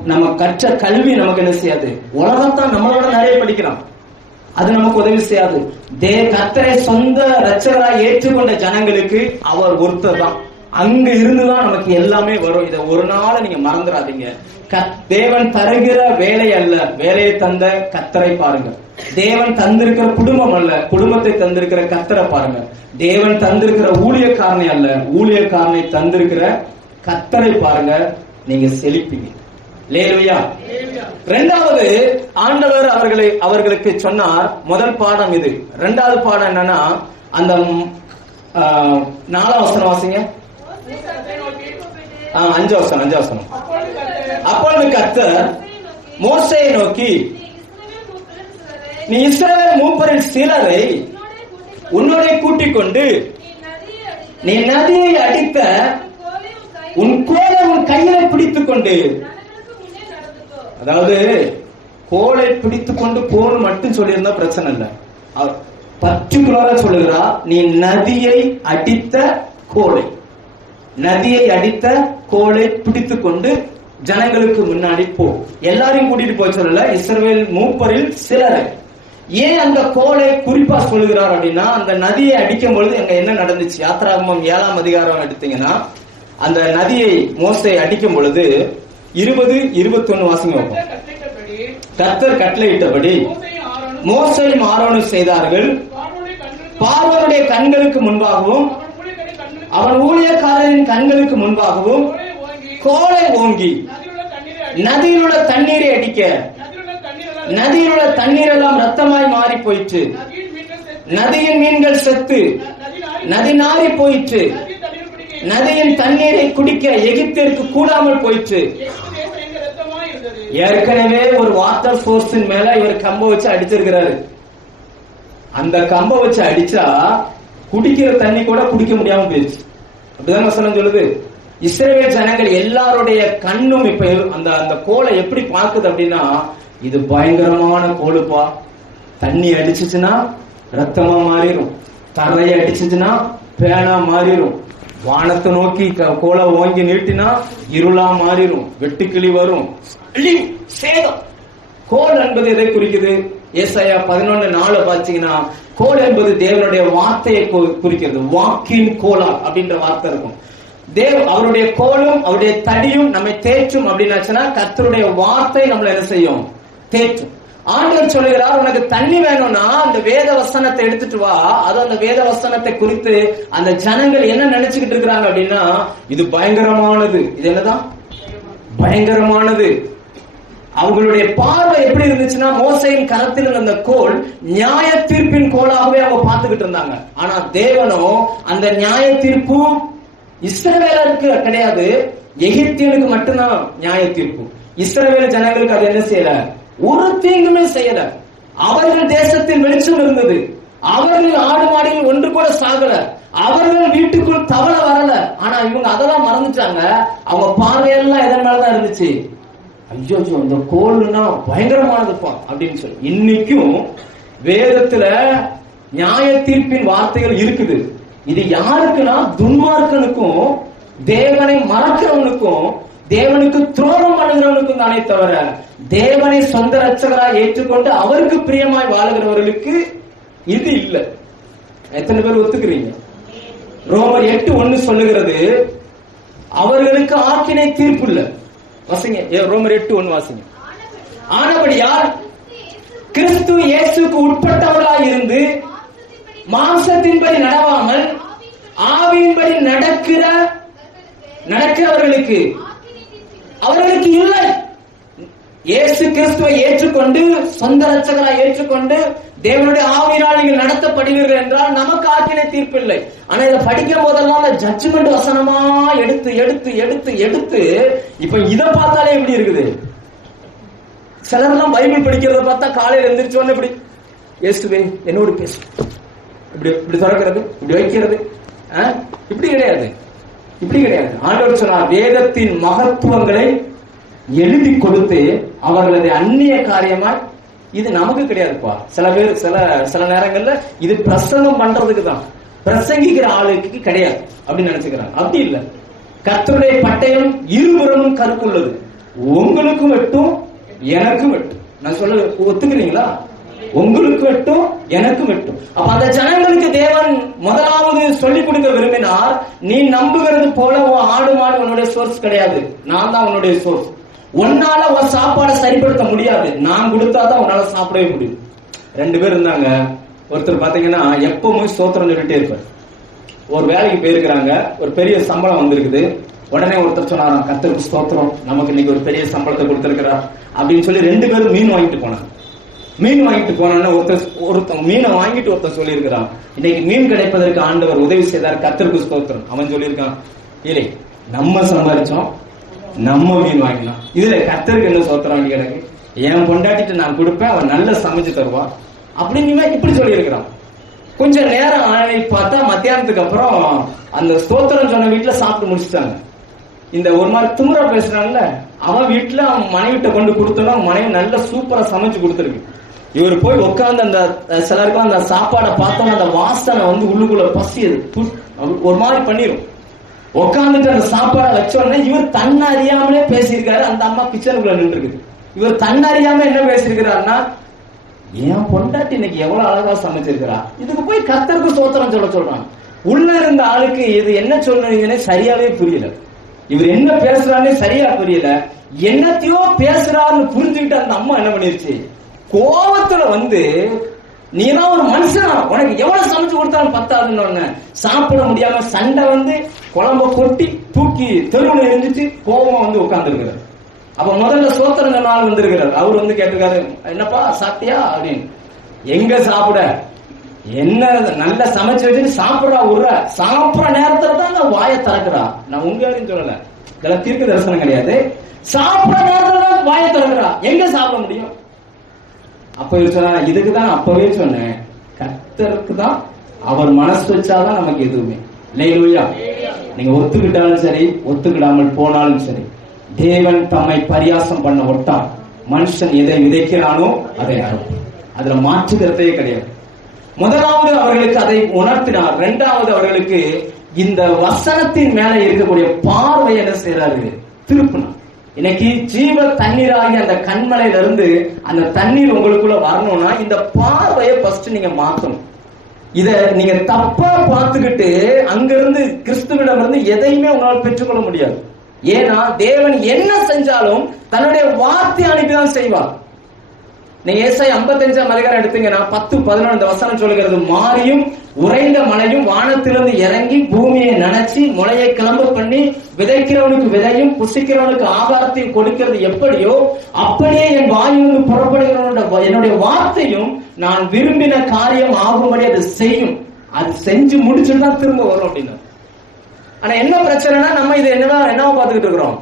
நம்ம கற்ற கல்வி நமக்கு என்ன செய்யாது, உலகத்தான் நம்மளோட நிறைய படிக்கிறான், அது நமக்கு உதவி செய்யாது. கர்த்தரை சொந்த ரட்சகராய் ஏற்றுக்கொண்ட ஜனங்களுக்கு அவர் ஒருத்தர் தான். அங்க இருந்துதான் நமக்கு எல்லாமே வரும். இதை ஒரு நாள் நீங்க மறந்துடாதீங்க. தேவன் தருகிற வேலை அல்ல, வேலையை தந்த கர்த்தரை பாருங்க. தேவன் தந்திருக்கிற குடும்பம் அல்ல, குடும்பத்தை தந்திருக்கிற கர்த்தரை பாருங்க. தேவன் தந்திருக்கிற ஊழியக்காரனை அல்ல, ஊழியக்காரனை தந்திருக்கிற கர்த்தரை பாருங்க. நீங்க செழிப்பீங்க. லேலுயா. இரண்டாவது, ஆண்டவர் அவர்களுக்கு சொன்னார். முதல் பாடம் இது. இரண்டாவது பாடம் என்னன்னா, அந்த 4ஆம் வசனம் வாசிங்க. 5ஆம் வசனம். அப்பொழுது கர்த்தர் மோசேயை நோக்கி, நீ இஸ்ரவேல் மூப்பரில் சிலரை உன்னோட கூட்டிக் கொண்டு நீ நதியை அடித்த உன் கோலை உன் கையில பிடித்துக் கொண்டு, அதாவது கோலை பிடித்துக் கொண்டு போன்னு மட்டும் சொல்லியிருந்தா பிரச்சனை இல்லை. பர்டிகுலரா சொல்லுகிறா, நீ நதியை அடித்த கோலை, நதியை அடித்த கோலை பிடித்துக் கொண்டு ஜனங்களுக்கு முன்னாடி போ. எல்லாரையும் கூட்டிட்டு போய் சொல்லல, இஸ்ரவேல் மூப்பரில் சிலரை. ஏன் அந்த கோலை குறிப்பா சொல்லுகிறார் அப்படின்னா, அந்த நதியை அடிக்கும் பொழுது அங்க என்ன நடந்துச்சு? யாத்திராகமம் 7ஆம் அதிகாரம் எடுத்தீங்கன்னா, அந்த நதியை மோசே அடிக்கும் பொழுது 20-21 வாசிங்க. கர்த்தர் கட்டளையிட்டபடி மோசேயும் ஆரோனும் செய்தார்கள். பார்வோனுடைய கண்களுக்கு முன்பாகவும் அவன் ஊழியக்காரரின் கண்களுக்கு முன்பாகவும் கோலை ஓங்கி நதியில் உள்ள தண்ணீரை அடிக்க, நதியில் உள்ள தண்ணீர் எல்லாம் ரத்தமாய் மாறி போயிற்று. நதியின் மீன்கள் செத்து நதி நாறி போயிற்று. நதியின் தண்ணீரை குடிக்க எகிப்திற்கு கூடாமல் போயிற்று. ஏற்கனவே ஒரு வாட்டர் சோர்ஸின் மேல இவர் கம்ப வச்சு அடிச்சிருக்கிறாரு. அந்த கம்ப வச்சு அடிச்சா குடிக்கிற தண்ணி கூட குடிக்க முடியாம போயிடுச்சு. அப்படிதான் வசனம் சொல்லுது. இஸ்ரவேல் ஜனங்கள் எல்லாருடைய கண்ணும் இப்ப அந்த கோலை எப்படி பார்க்குது அப்படின்னா, இது பயங்கரமான கோலுப்பா. தண்ணி அடிச்சுச்சுன்னா ரத்தமா மாறிடும், தரையை அடிச்சுச்சுன்னா பேனா மாறிடும், வானத்தை நோக்கி கோலை ஓங்கி நீட்டினா இருளா மாறிடும், வெட்டுக்கிளி வரும், சேதம். கோல் என்பது எதை குறிக்குது? ஏசாயா 11:4 பாத்தீங்கன்னா, கோல் என்பது தேவனுடைய வார்த்தையை குறிக்கிறது. வாக்கின் கோலா அப்படின்ற வார்த்தை இருக்கும். அவருடைய கோலும் அவருடைய தடியும் நம்மை தேற்றும் அப்படின்னாச்சுன்னா, கர்த்தருடைய வார்த்தை நம்மளை என்ன செய்யும்? தேற்றும். ஆண்டவர் சொல்லுகிறார், உனக்கு தண்ணி வேணும்னா அந்த வேத வசனத்தை எடுத்துட்டு வா. அது அந்த வேத வசனத்தை குறித்து அந்த ஜனங்கள் என்ன நினைச்சுக்கிட்டு இருக்கிறாங்க அப்படின்னா, இது பயங்கரமானது. இது என்னதான் பயங்கரமானது. அவங்களுடைய பார்வை எப்படி இருந்துச்சுன்னா, மோசேயின் கரத்தில் இருந்த கோல் நியாய தீர்ப்பின் கோலாகவே அவங்க பார்த்துக்கிட்டு இருந்தாங்க. ஆனா தேவனோ அந்த நியாய தீர்ப்பு இஸ்ரவேலருக்கு கிடையாது, எகிப்தியனுக்கு மட்டும்தான் நியாய தீர்ப்பு. இஸ்ரவேல் ஜனங்களுக்கு அது என்ன செய்யல, ஒரு தீங்குமே செய்யல. அவர்கள் தேசத்தில் வெளிச்சம் இருந்தது. அவர்கள் ஆடு மாடுகள் ஒன்று கூட சாகல. அவர்கள் வீட்டுக்குள் தவளை வரல. ஆனா இவங்க அதெல்லாம் மறந்துட்டாங்க. அவங்க பார்வையெல்லாம் எதன் மேலதான் இருந்துச்சு? ஐயோ, இந்த கோல்னா பயங்கரமானதுப்பா அப்படின்னு சொல்லி. இன்னைக்கும் வேதத்துல நியாய தீர்ப்பின் வார்த்தைகள் இருக்குது. இது யாருக்குன்னா துன்மார்க்கனுக்கும் தேவனை மறக்கிறவனுக்கும் தேவனுக்கு துரோகம் பண்ணுகிறவனுக்கும் தானே தவிர தேவனை சொந்த ரட்சகராய் ஏற்றுக்கொண்டு அவருக்கு பிரியமாய் வாழுகிறவர்களுக்கு இது இல்லை. எத்தனை பேர் ஒத்துக்கிறீங்க? ரோமர் 8:1 சொல்லுகிறது, அவர்களுக்கு ஆக்கினை தீர்ப்பு இல்ல. வாசிங்க, ரோமர் 8:1 வாசிங்க. ஆனபடியால் கிறிஸ்து இயேசுக்கு உட்பட்டவர்களாய் இருந்து மாம்சத்தின்படி நடவாமல் ஆவியின்படி நடக்கிறவர்களுக்கு அவர்களுக்கு இல்லை. இயேசு கிறிஸ்துவை ஏற்றுக்கொண்டு சொந்த ரட்சகராய் ஏற்றுக்கொண்டு தேவனுடைய ஆவியினால் நீங்கள் நடத்தப்படுவீர்கள் என்றால் நமக்கு ஆக்கினை தீர்ப்பு இல்லை. ஆனா இதை படிக்கும் போதெல்லாம் அந்த ஜட்ஜ்மெண்ட் வசனமா எடுத்து எடுத்து எடுத்து எடுத்து இப்ப இதை பார்த்தாலே எப்படி இருக்குது? சிலரெல்லாம் பைபிள் படிக்கிறத பார்த்தா காலையில எந்திரிச்சோன்னு இப்படி இயேசுவே என்னோடு பேசு, இப்படி இப்படி திறக்கிறது, இப்படி வைக்கிறது. இப்படி கிடையாது, இப்படி கிடையாது. ஆண்டவர் சொன்னார், வேதத்தின் மகத்துவங்களை எழுதி கொடுத்து அவர்களது அந்நிய காரியமா. இது நமக்கு கிடையாதுப்பா. சில பேர் சில நேரங்கள்ல இது பிரசங்கம் பண்றதுக்கு தான், பிரசங்கிக்கிற ஆளுக்கு கிடையாது அப்படின்னு நினைச்சுக்கிறாங்க. அப்படி இல்லை. கர்த்தருடைய பட்டயம் இருபுறமும் கருப்புள்ளது, உங்களுக்கும் வெட்டும் எனக்கும் வெட்டும். நான் சொல்ல ஒத்துக்கிறீங்களா? உங்களுக்கு வெட்டும் எனக்கும் வெட்டும். அப்ப அந்த ஜனங்களுக்கு தேவன் முதலாவது சொல்லிக் கொடுக்க விரும்பினார், நீ நம்புகிறது போல உன் ஆடு மாடு உன்னுடைய சோர்ஸ் கிடையாது, நான் தான் உன்னுடைய சோர்ஸ். உன்னால உன் சாப்பாடை சரிப்படுத்த முடியாது, நான் கொடுத்தாதான் உன்னால சாப்பிடவே முடியும். 2 பேர் இருந்தாங்க. ஒருத்தர் பாத்தீங்கன்னா எப்பவும் ஸ்தோத்திரம் சொல்லிட்டே இருப்பார். ஒரு வேலைக்கு போயிருக்கிறாங்க, ஒரு பெரிய சம்பளம் வந்திருக்குது. உடனே ஒருத்தர் சொன்னாராம், கர்த்தருக்கு ஸ்தோத்திரம், நமக்கு இன்னைக்கு ஒரு பெரிய சம்பளத்தை கொடுத்திருக்கிறார் அப்படின்னு சொல்லி 2 பேரும் மீன் வாங்கிட்டு போனாங்க. மீன் வாங்கிட்டு போனோம்னா ஒருத்தன் மீனை வாங்கிட்டு ஒருத்தன் சொல்லியிருக்கிறான், இன்னைக்கு மீன் கிடைப்பதற்கு ஆண்டவர் உதவி செய்தார், கர்த்தருக்கு ஸ்தோத்திரம். அவன் சொல்லியிருக்கான், இல்லை நம்ம சம்பாதிச்சோம், நம்ம மீன் வாங்கிக்கலாம், இதுல கர்த்தருக்கு என்ன ஸ்தோத்திரம் கிடக்கு, என் பொண்டாட்டிட்டு நான் கொடுப்பேன், அவன் நல்ல சமைச்சு தருவான் அப்படின்னு இப்படி சொல்லியிருக்கிறான். கொஞ்சம் நேரம் ஆணை பார்த்தா மத்தியானத்துக்கு அப்புறம் அந்த ஸ்தோத்திரம் சொன்ன வீட்டுல சாப்பிட்டு முடிச்சுட்டாங்க. இந்த ஒரு மாதிரி திமுறா பேசுறாங்கல்ல, அவன் வீட்டுல அவன் மனைவிட்ட கொண்டு கொடுத்தோன்னா மனைவி நல்ல சூப்பரா சமைச்சு கொடுத்துருக்கு. இவர் போய் உட்காந்து அந்த சிலருக்கும் அந்த சாப்பாடை பார்த்தோன்னா அந்த வாசனை வந்து உள்ளுக்குள்ள பசியது ஒரு மாதிரி பண்ணிடும். உட்காந்துட்டு அந்த சாப்பாடை வச்சோடனே இவர் தன்னை அறியாமலே பேசியிருக்காரு. அந்த அம்மா கிச்சனுக்குள்ள நின்று இருக்குது. இவர் தன்னை அறியாம என்ன பேசியிருக்கிறாருன்னா, என் பொண்டாட்டி இன்னைக்கு எவ்வளவு அழகா சமைச்சிருக்கிறா, இதுக்கு போய் கர்த்தருக்கு ஸ்தோத்திரம் சொல்றாங்க. உள்ள இருந்த ஆளுக்கு இது என்ன சொல்றீங்கன்னு சரியாவே புரியல. இவர் என்ன பேசுறான்னு சரியா புரியல. என்னத்தையோ பேசுறாருன்னு புரிஞ்சுக்கிட்டு அந்த அம்மா என்ன பண்ணிருச்சு, கோபத்துல வந்து, நீ தான் ஒரு மனுஷனா, உனக்கு எவ்வளவு சமைச்சு கொடுத்தாலும் பத்தாதுன்னு சாப்பிட முடியாம சண்டை வந்து குழம்ப கொட்டி தூக்கி தெருவுல எரிஞ்சிட்டு கோபமா வந்து உட்கார்ந்து இருக்கிறார். அப்ப முதல்ல சோத்திர நாள் வந்திருக்கிறார். அவர் வந்து கேட்டிருக்காரு, என்னப்பா சாப்பிட்டியா அப்படின்னு. எங்க சாப்பிட, என்ன நல்ல சமைச்சு வச்சுட்டு சாப்பிடா விடுற, சாப்பிடுற நேரத்துல தான் அந்த வாயை திறக்கிறா. நான் உங்களையும் சொல்லல, இதெல்லாம் தீர்க்க தரிசனம் கிடையாது. சாப்பிடுற நேரத்துல தான் வாயை திறக்கிறா, எங்க சாப்பிட முடியும்? அப்ப சொன்ன, இதுக்குதான் அப்பவே சொன்னேன், கர்த்தருக்கு தான், அவர் மனசு வச்சாதான் நமக்கு எதுவுமே. இல்லையா? நீங்க ஒத்துக்கிட்டாலும் சரி, ஒத்துக்கிடாமல் போனாலும் சரி, தேவன் தம்மை பரியாசம் பண்ண ஒட்டான். மனுஷன் எதை விதைக்கிறானோ அதை அறுப்பான். அதுல மாற்றுகிறதே கிடையாது. முதலாவது அவர்களுக்கு அதை உணர்த்தினார். 2வது அவர்களுக்கு இந்த வசனத்தின் மேல இருக்கக்கூடிய பார்வை என்ன செய்யறாரு, திருப்பினார். இன்னைக்கு ஜீவ தண்ணீராகி அந்த கண்மலையில இருந்து அந்த தண்ணீர் உங்களுக்குள்ள வரணும்னா இந்த பார்வையை ஃபர்ஸ்ட் நீங்க மாத்தணும். இத நீங்க தப்பா பார்த்துக்கிட்டு அங்கிருந்து கிறிஸ்துவிடம் இருந்து எதையுமே உங்களால் பெற்றுக்கொள்ள முடியாது. ஏன்னா தேவன் என்ன செஞ்சாலும் தன்னுடைய வார்த்தை அனுப்பிதான் செய்வார். நீங்க ஏசாயா 55ஆம் அதிகாரம் எடுத்தீங்கன்னா 10-11 இந்த வசனம் சொல்லுகிறது, மாரியும் உறைந்த மழையும் வானத்திலிருந்து இறங்கி பூமியை நனைச்சி முளையை கிளம்ப பண்ணி விதைக்கிறவனுக்கு விதையும் புசிக்கிறவனுக்கு ஆகாரத்தையும் கொடுக்கிறது எப்படியோ அப்படியே என் வாயிலிருந்து புறப்படுகிறவனோட என்னுடைய வார்த்தையும் நான் விரும்பின காரியம் ஆகும்படி அது செய்யும். அது செஞ்சு முடிச்சுட்டு தான் திரும்ப வரும் அப்படின்னா. ஆனா என்ன பிரச்சனைனா, நம்ம இது என்னவா பார்த்துக்கிட்டு இருக்கிறோம்,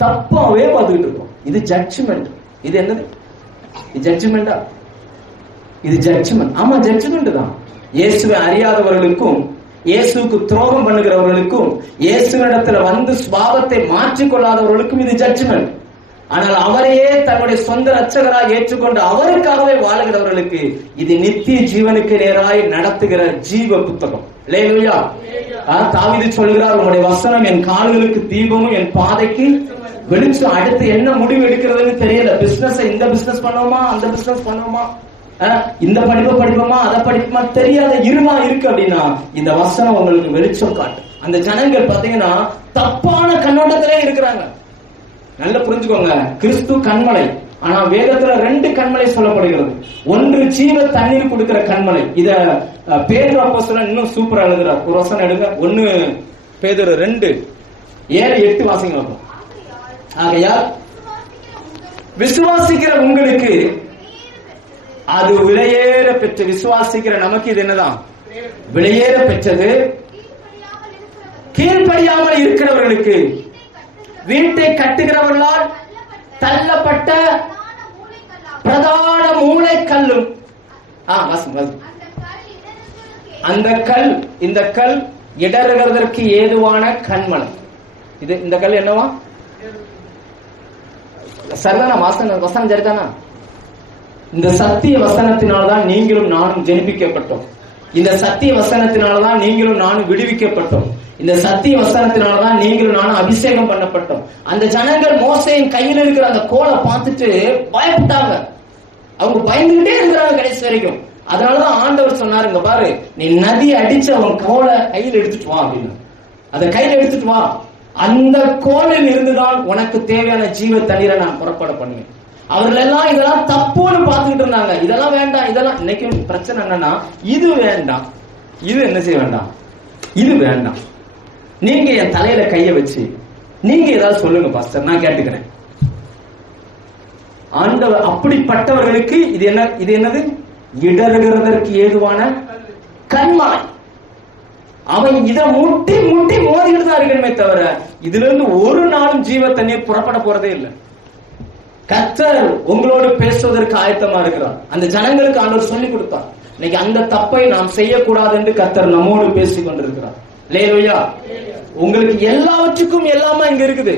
தப்பாவே பார்த்துக்கிட்டு இருக்கோம். இது ஜட்ஜ்மெண்ட். இது என்னது, இது ஜட்ஜ்மெண்டா? இது ஜட்ஜ்மெண்ட். ஆமா, ஜட்ஜ்மெண்ட் தான். இயேசுவை அறியாதவர்களுக்கும் இயேசுக்கு துரோகம் பண்ணுகிறவர்களுக்கும் இயேசுவிடத்துல வந்து சுபாவத்தை மாற்றிக்கொள்ளாதவர்களுக்கும் இது ஜட்ஜ்மெண்ட். ஆனால் அவரையே தன்னுடைய சொந்த ரட்சகராக ஏற்றுக்கொண்டு அவருக்காகவே வாழுகிறவர்களுக்கு இது நித்திய ஜீவனுக்கு நேராய் நடத்துகிற ஜீவ புத்தகம். அல்லேலூயா. தாவீது சொல்கிறார், உங்களுடைய வசனம் என் கால்களுக்கு தீபமும் என் பாதைக்கு வெளிச்சம். அடுத்து என்ன முடிவு எடுக்கிறதுன்னு தெரியல. பிசினஸ், இந்த பிசினஸ் பண்ணுவோமா, அந்த பிசினஸ் பண்ணுவோமா, இந்த படிப்பை படிப்போமா, அதை படிப்போமா தெரியாத இருமா இருக்கு அப்படின்னா இந்த வசனம் உங்களுக்கு வெளிச்சம் காட்டும். அந்த ஜனங்கள் பாத்தீங்கன்னா தப்பான கண்ணோட்டத்திலே இருக்கிறாங்க. நல்லா புரிஞ்சுக்கோங்க, கிறிஸ்து கண்மலை. ஆனா வேதத்துல 2 கண்மலை சொல்லப்படுகிறது. ஒன்று ஜீவ தண்ணீர் கொடுக்கிற கண்மலை. இத பேதுரு அப்போஸ்தலன் இன்னும் சூப்பரா எழுதுறார். ஒரு வசனம் எடுங்க. 1 பேதுரு 2:7-8 வாசிங்க. ஆகையால் விசுவாசிக்கிற உங்களுக்கு அது விலையேற பெற்ற. விசுவாசிக்கிற நமக்கு இது என்னதான்? விலையேற பெற்றது. கீழ்ப்படியாமல் இருக்கிறவர்களுக்கு வீட்டை கட்டுகிறவர்களால் தள்ளப்பட்ட பிரதான மூளைக்கல்லும். அந்த கல், இந்த கல் இடறுகிறதற்கு ஏதுவான கண்மலை. இது இந்த கல் என்னவா? சரிதானா? வசனம் சரிதானா? இந்த சத்திய வசனத்தினால்தான் நீங்களும் நானும் ஜெனிப்பிக்கப்பட்டோம். இந்த சத்திய வசனத்தினால்தான் நீங்களும் நானும் விடுவிக்கப்பட்டோம். இந்த சத்திய வசனத்தினாலதான் நீங்களும் நானும் அபிஷேகம் பண்ணப்பட்டோம். அந்த ஜனங்கள் மோசேயின் கையில் இருக்கிற அந்த கோலை பார்த்துட்டு பயப்பட்டாங்க. அவங்க பயந்துகிட்டே இருக்கிறாங்க கடைசி வரைக்கும். அதனாலதான் ஆண்டவர் சொன்னாரு, இங்க பாரு, நீ நதி அடிச்சு அவன் கோலை கையில் எடுத்துட்டு வா அப்படின்னு. அதை கையில் எடுத்துட்டு வா. அந்த கோலில் இருந்துதான் உனக்கு தேவையான ஜீவ தண்ணீரை நான் புறப்பட பண்ணுவேன். அவர்கள் எல்லாம் இதெல்லாம் தப்புன்னு பார்த்துக்கிட்டு இருந்தாங்க. இதெல்லாம் வேண்டாம், இதெல்லாம். இன்னைக்கு பிரச்சனை என்னன்னா, இது வேண்டாம், இது என்ன செய்ய வேண்டாம், இது வேண்டாம். நீங்க என் தலையில கைய வச்சு நீங்க ஏதாவது சொல்லுங்க பாஸ்டர், நான் கேட்டுக்கிறேன். ஆண்டவர் அப்படிப்பட்டவர்களுக்கு இது என்ன? இது என்னது? இடறுகிறதற்கு ஏதுவான கண்மலை. அவன் இதை முட்டி முட்டி மோதிக்கிட்டு தான் இருக்கணுமே தவிர இதுல இருந்து ஒரு நாளும் ஜீவ தண்ணீர் புறப்பட போறதே இல்லை. கர்த்தர் உங்களோடு பேசுவதற்கு ஆயத்தமா இருக்கிறார். அந்த ஜனங்களுக்கு ஆண்டவர் சொல்லி கொடுத்தார். இன்னைக்கு அந்த தப்பை நாம் செய்யக்கூடாது என்று கர்த்தர் நம்மோடு பேசிக் கொண்டிருக்கிறார். அல்லேலூயா. உங்களுக்கு எல்லாவற்றுக்கும் எல்லாமே இங்க இருக்குது.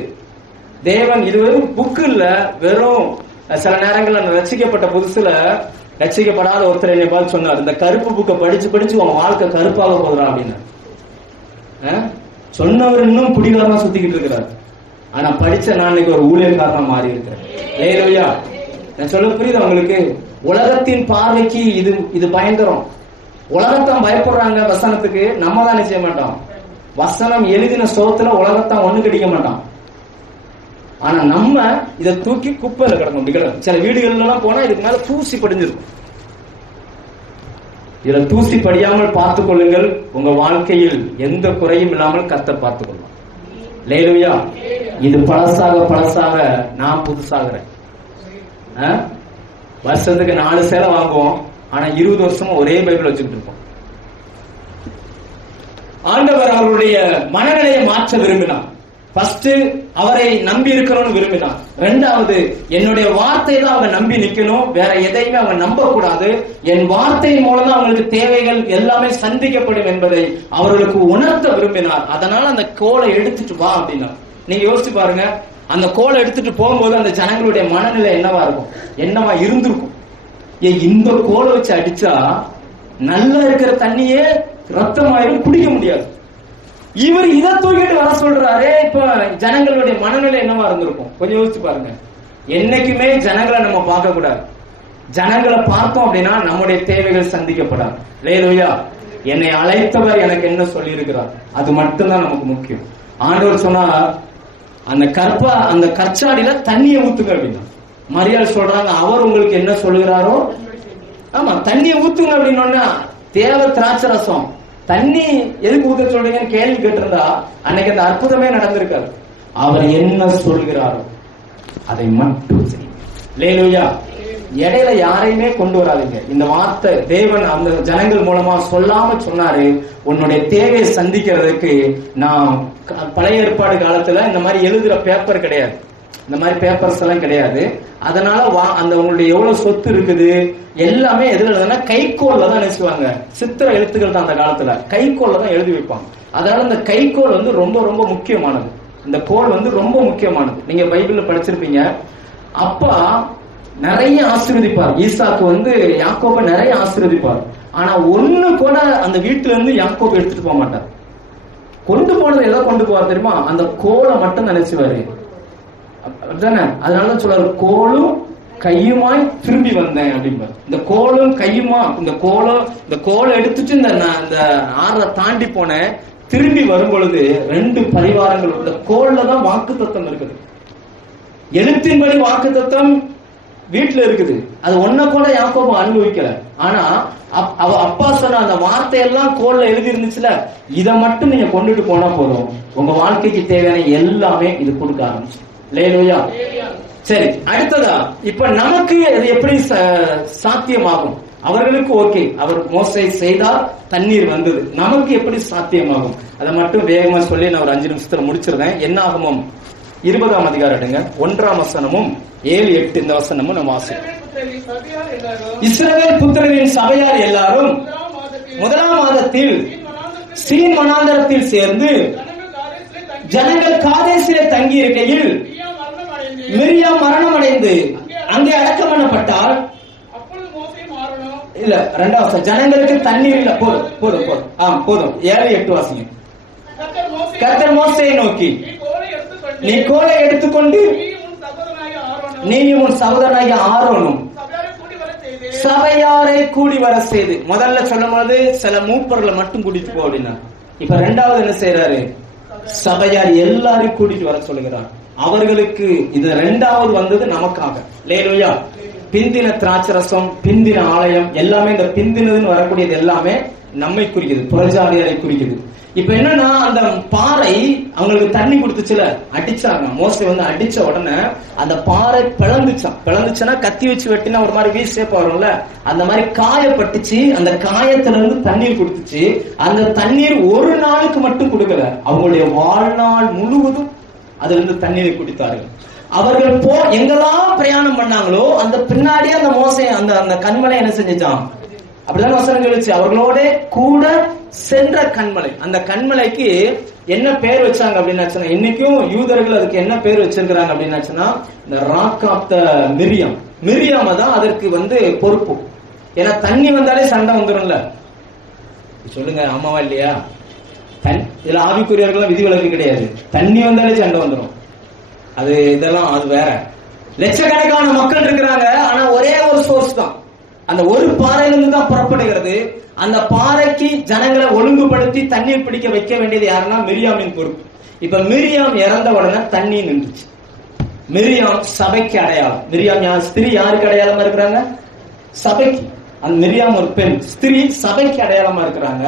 தேவன் இது வெறும் புக்கு இல்ல. வெறும் சில நேரங்கள்ல ரட்சிக்கப்பட்ட புதுசுல ரட்சிக்கப்படாத ஒருத்தர் என்னை பார்த்து சொன்னார், இந்த கருப்பு புக்கை படிச்சு படிச்சு உங்க வாழ்க்கை கருப்பாக போகிறான் அப்படின்னு சொன்னவர். இன்னும் பிடிக்காம சுத்திக்கிட்டு இருக்கிறார். ஆனா படிச்ச நான் இன்னைக்கு ஒரு ஊழியக்காரனா மாறி இருக்கிறேன். அல்லேலூயா. நான் சொல்ல புரியுது உங்களுக்கு? உலகத்தின் பார்வைக்கு இது பயங்கரம். உலகத்தான் பயப்படுறாங்க வசனத்துக்கு. நம்ம தான் செய்ய மாட்டோம். வசனம் எழுதின சோத்துல உலகத்தான் ஒண்ணு கிடைக்க மாட்டான். ஆனா நம்ம இதை தூக்கி குப்பையில கிடக்கும். சில வீடுகள் எல்லாம் போனா இதுக்கு மேல தூசி படிஞ்சிருக்கும். இதுல தூசி படியாமல் பார்த்துக் கொள்ளுங்கள். உங்க வாழ்க்கையில் எந்த குறையும் இல்லாமல் கர்த்தர் பார்த்துக் கொள்ளும். அல்லேலூயா. இது பழசாக பழசாக நான் புதுசாகிறேன். வருஷத்துக்கு 4 சேலை வாங்குவோம். ஆனா 20 வருஷமா ஒரே பைபிள் வச்சுக்கிட்டு இருப்போம். ஆண்டவர் அவருடைய மனநிலையை மாற்ற விரும்பினார். ஃபர்ஸ்ட் அவரை நம்பி இருக்கணும்னு விரும்பினார். 2வது என்னுடைய வார்த்தை தான் அவங்க நம்பி நிக்கணும், வேற எதையுமே அவங்க நம்ப கூடாது. என் வார்த்தையின் மூலம் தான் அவங்களுக்கு தேவைகள் எல்லாமே சந்திக்கப்படும் என்பதை அவர்களுக்கு உணர்த்த விரும்பினார். அதனால அந்த கோலை எடுத்துட்டு வா அப்படின்னா, நீங்க யோசிச்சு பாருங்க, அந்த கோலை எடுத்துட்டு போகும்போது அந்த ஜனங்களுடைய மனநிலை என்னவா இருக்கும், என்னவா இருந்திருக்கும். இந்த கோலை வச்சு அடிச்சா நல்லா இருக்கிற தண்ணியே ரத்தமாயிரும், குடிக்க முடியாது. இவர் இதை தூக்கிட்டு வர சொல்றாரு. இப்ப ஜனங்களுடைய மனநிலை என்னவா இருந்திருக்கும் கொஞ்சம் யோசிச்சு பாருங்க. என்னைக்குமே ஜனங்களை நம்ம பார்க்க கூடாது. ஜனங்களை பார்த்தோம் அப்படின்னா நம்முடைய தேவைகள் சந்திக்கப்படாது. அல்லேலூயா. என்னை அழைத்தவர் எனக்கு என்ன சொல்லி இருக்கிறார், அது மட்டும்தான் நமக்கு முக்கியம். ஆண்டவர் சொன்னா அந்த கற்சாடியில தண்ணியை ஊத்துங்க அப்படின்னா, மரியாள் சொல்றாங்க அவர் உங்களுக்கு என்ன சொல்லுகிறாரோ, ஆமா தண்ணியை ஊத்துங்க அப்படின்னா, தேவை திராட்சை ரசம் தண்ணி எதுக்கு ஊத்த சொல்றீங்கன்னு கேள்வி கேட்டிருந்தா அன்னைக்கு அந்த அற்புதமே நடந்திருக்காரு. அவர் என்ன சொல்கிறாரோ அதை மட்டும் செய்யுங்க. அல்லேலூயா. இடையில யாரையுமே கொண்டு வராதீங்க. இந்த வார்த்தை தேவன் அந்த ஜனங்கள் மூலமா சொல்லாம சொன்னாரு, உன்னுடைய தேவையை சந்திக்கிறதுக்கு. நான் பழைய ஏற்பாடு காலத்துல இந்த மாதிரி எழுதுற பேப்பர் கிடையாது. இந்த மாதிரி பேப்பர்ஸ் எல்லாம் கிடையாது. அதனால அந்த உங்களுடைய எவ்வளவு சொத்து இருக்குது எல்லாமே எதுல எழுதுனா கைக்கோல்ல தான் நினைச்சுவாங்க. சித்திர எழுத்துக்கள் தான் அந்த காலத்துல கைக்கோல்ல தான் எழுதி வைப்பாங்க. அதனால இந்த கைக்கோல் வந்து ரொம்ப ரொம்ப முக்கியமானது. இந்த கோல் வந்து ரொம்ப முக்கியமானது. நீங்க பைபிள்ல படிச்சிருப்பீங்க. அப்பா நிறைய ஆசீர்வதிப்பார். ஈசாக்கு வந்து யாக்கோப நிறைய ஆசீர்வதிப்பார். ஆனா ஒண்ணு கூட அந்த வீட்டுல இருந்து யாக்கோபு எடுத்துட்டு போக மாட்டார். கொண்டு போனது எதை கொண்டு போவார் தெரியுமா? அந்த கோலை மட்டும் நினைச்சுவாரு. அப்படிதானே? அதனாலதான் சொல்றாரு, கோலும் கையுமாய் திரும்பி வந்தேன் அப்படிம்பாரு. இந்த கோலும் கையுமா, இந்த கோலை எடுத்துட்டு இந்த ஆறை தாண்டி போனேன். திரும்பி வரும் பொழுது 2 பரிவாரங்கள். இந்த கோல்ல தான் வாக்கு தத்தம் இருக்குது. எழுத்தின்படி வாக்கு தத்தம் வீட்டுல இருக்குது. அது ஒன்ன கூட யாக்கோபு அனுபவிக்கல. ஆனா அப்பா சொன்ன அந்த வார்த்தையெல்லாம் கோல்ல எழுதி இருந்துச்சுல, இதை மட்டும் நீங்க கொண்டுட்டு போனா போதும், உங்க வாழ்க்கைக்கு தேவையான எல்லாமே இது கொடுக்க ஆரம்பிச்சு. லேலூயா. சரி, அடுத்ததா இப்ப நமக்கு அது எப்படி சாத்தியமாகும்? அவர்களுக்கு ஓகே, அவர் மோசே செய்தார், தண்ணீர் வந்தது. நமக்கு எப்படி சாத்தியமாகும்? அதை மட்டும் வேகமா சொல்லி நான் ஒரு 5 நிமிஷத்துல முடிச்சிருந்தேன். என்ன ஆகுமோ 20ஆம் அதிகாரம் எடுங்க, 1ஆம் வசனமும் 7, 8 இந்த வசனமும் நம்ம வாசிப்போம். இஸ்ரவேல் புத்திரரின் சபையார் எல்லாரும் 1ஆம் மாதத்தில் சீன் வனாந்தரத்தில் சேர்ந்து ஜனங்கள் காதேசிலே தங்கி இருக்கையில் மிரியாம் மரணம் அடைந்து அங்கே அடக்கம் பண்ணப்பட்டால், இல்ல 2ஆம் வசனம், ஜனங்களுக்கு தண்ணீர் இல்ல. போதும் போதும் போதும் போதும் 7, 8 வாசிங்க. கர்த்தர் மோசேயை நோக்கி, நீ கோலை எடுத்துக்கொண்டு நீயும் உன் சகோதரனாகிய ஆரோனும் சபையாரை கூடி வர செய்து. முதல்ல சொல்லும் போது சில மூப்பர்களை மட்டும் கூட்டிட்டு போ அப்படின்னா, இப்ப 2வது என்ன செய்யறாரு? சபையார் எல்லாரையும் கூட்டிட்டு வர சொல்லுகிறார். அவர்களுக்கு இது 2வது வந்தது நமக்காக. லேலூயா. பிந்தின திராட்சரசம், பிந்தின ஆலயம், எல்லாமே இந்த பிந்தினதுன்னு வரக்கூடியது எல்லாமே நம்மை குறிக்குது, புறஜாதியாரை குறிக்குது. இப்ப என்னன்னா, அந்த பாறை அவங்களுக்கு தண்ணி கொடுத்துச்சுல, அடிச்சாங்க. மோசே வந்து அடிச்ச உடனே அந்த பாறை பிளந்துச்சுன்னா கத்தி வச்சு வெட்டினா ஒரு மாதிரி வீ ஷேப் வரும்ல, அந்த மாதிரி காயப்பட்டுச்சு. அந்த காயத்துல இருந்து தண்ணீர் கொடுத்துச்சு. அந்த தண்ணீர் ஒரு நாளுக்கு மட்டும் கொடுக்கல, அவங்களுடைய வாழ்நாள் முழுவதும் அதுல இருந்து தண்ணீரை குடித்தார்கள். அவர்கள் எங்கெல்லாம் பிரயாணம் பண்ணாங்களோ அந்த பின்னாடியே அந்த மோசே அந்த கண்மலை என்ன செஞ்சான்? அப்படிதான் வசனம் கழிச்சு, அவர்களோட கூட சென்ற கண்மலை. அந்த கண்மலைக்கு என்ன பேர் வச்சாங்க அப்படின்னாச்சுன்னா, இன்னைக்கும் யூதர்கள் அதுக்கு என்ன பேர் வச்சிருக்கிறாங்க அப்படின்னாச்சுன்னா, இந்த ராக் ஆஃப் த மிரியாம். மிரியாம தான் அதற்கு வந்து பொறுப்பு. ஏன்னா தண்ணி வந்தாலே சண்டை வந்துடும்ல. சொல்லுங்க, ஆமாவா இல்லையா? இதுல ஆவிக்குரியர்கள் விதிவிலக்கு கிடையாது. தண்ணி வந்தாலே சண்டை வந்துடும். அது இதெல்லாம் அது வேற. லட்சக்கணக்கான மக்கள் இருக்கிறாங்க, ஆனா ஒரே ஒரு சோர்ஸ் தான், அந்த ஒரு பாறையிலிருந்து தான் புறப்படுகிறது. அந்த பாறைக்கு ஜனங்களை ஒழுங்குபடுத்தி தண்ணீர் பிடிக்க வைக்க வேண்டியது யாருன்னா மிரியாமின் பொறுப்பு. இப்ப மிரியாம் இறந்த உடனே தண்ணி நின்றுச்சு. மிரியாம் சபைக்கு அடையாளம். மிரியாம் ஸ்திரீ யாருக்கு அடையாளமா இருக்கிறாங்க? சபைக்கு. அந்த மிரியாம் ஒரு பெண், ஸ்திரீ சபைக்கு அடையாளமா இருக்கிறாங்க.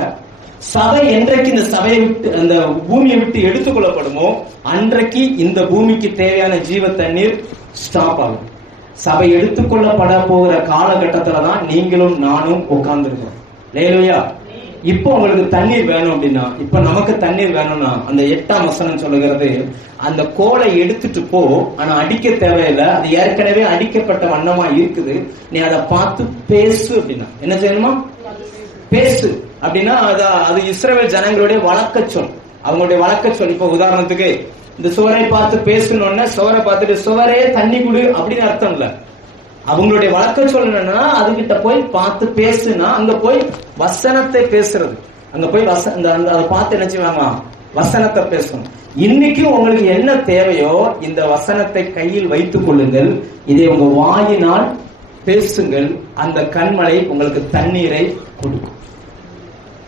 சபை என்றைக்கு இந்த சபையை விட்டு அந்த பூமியை விட்டு எடுத்துக்கொள்ளப்படுமோ அன்றைக்கு இந்த பூமிக்கு தேவையான ஜீவ தண்ணீர் ஸ்டாப் ஆகும். சபை எடுத்துக்கொள்ளப்பட போகிற காலகட்டத்துலதான் நீங்களும் நானும் உட்கார்ந்து இருக்கோம். லேலூயா. இப்போ உங்களுக்கு தண்ணீர் வேணும் அப்படின்னா, இப்ப நமக்கு தண்ணீர் வேணும்னா அந்த 8ஆம் வசனம் சொல்லுகிறது, அந்த கோலை எடுத்துட்டு போ, ஆனா அடிக்க தேவையில்லை, அது ஏற்கனவே அடிக்கப்பட்ட வண்ணமா இருக்குது, நீ அதை பார்த்து பேசு அப்படின்னா. என்ன செய்யணுமா? பேசு அப்படின்னா அது இஸ்ரவேல் ஜனங்களுடைய வழக்க சொல், அவங்களுடைய வழக்க சொல். இப்ப உதாரணத்துக்கு இந்த சுவரை பார்த்து பேசணும்னா, சுவரை பார்த்துட்டு சுவரே தண்ணி குடு அப்படின்னு அர்த்தம் இல்ல. அவங்களுடைய வழக்க சொல்லணும்னா அதுகிட்ட போய் பார்த்து பேசுனா, அங்க போய் வசனத்தை பேசுறது, அங்க போய் அதை பார்த்து என்ன செய்வாங்க? வசனத்தை பேசணும். இன்னைக்கும் உங்களுக்கு என்ன தேவையோ இந்த வசனத்தை கையில் வைத்துக் கொள்ளுங்கள், இதை உங்க வாயினால் பேசுங்கள், அந்த கண்மலை உங்களுக்கு தண்ணீரை கொடுக்கும்.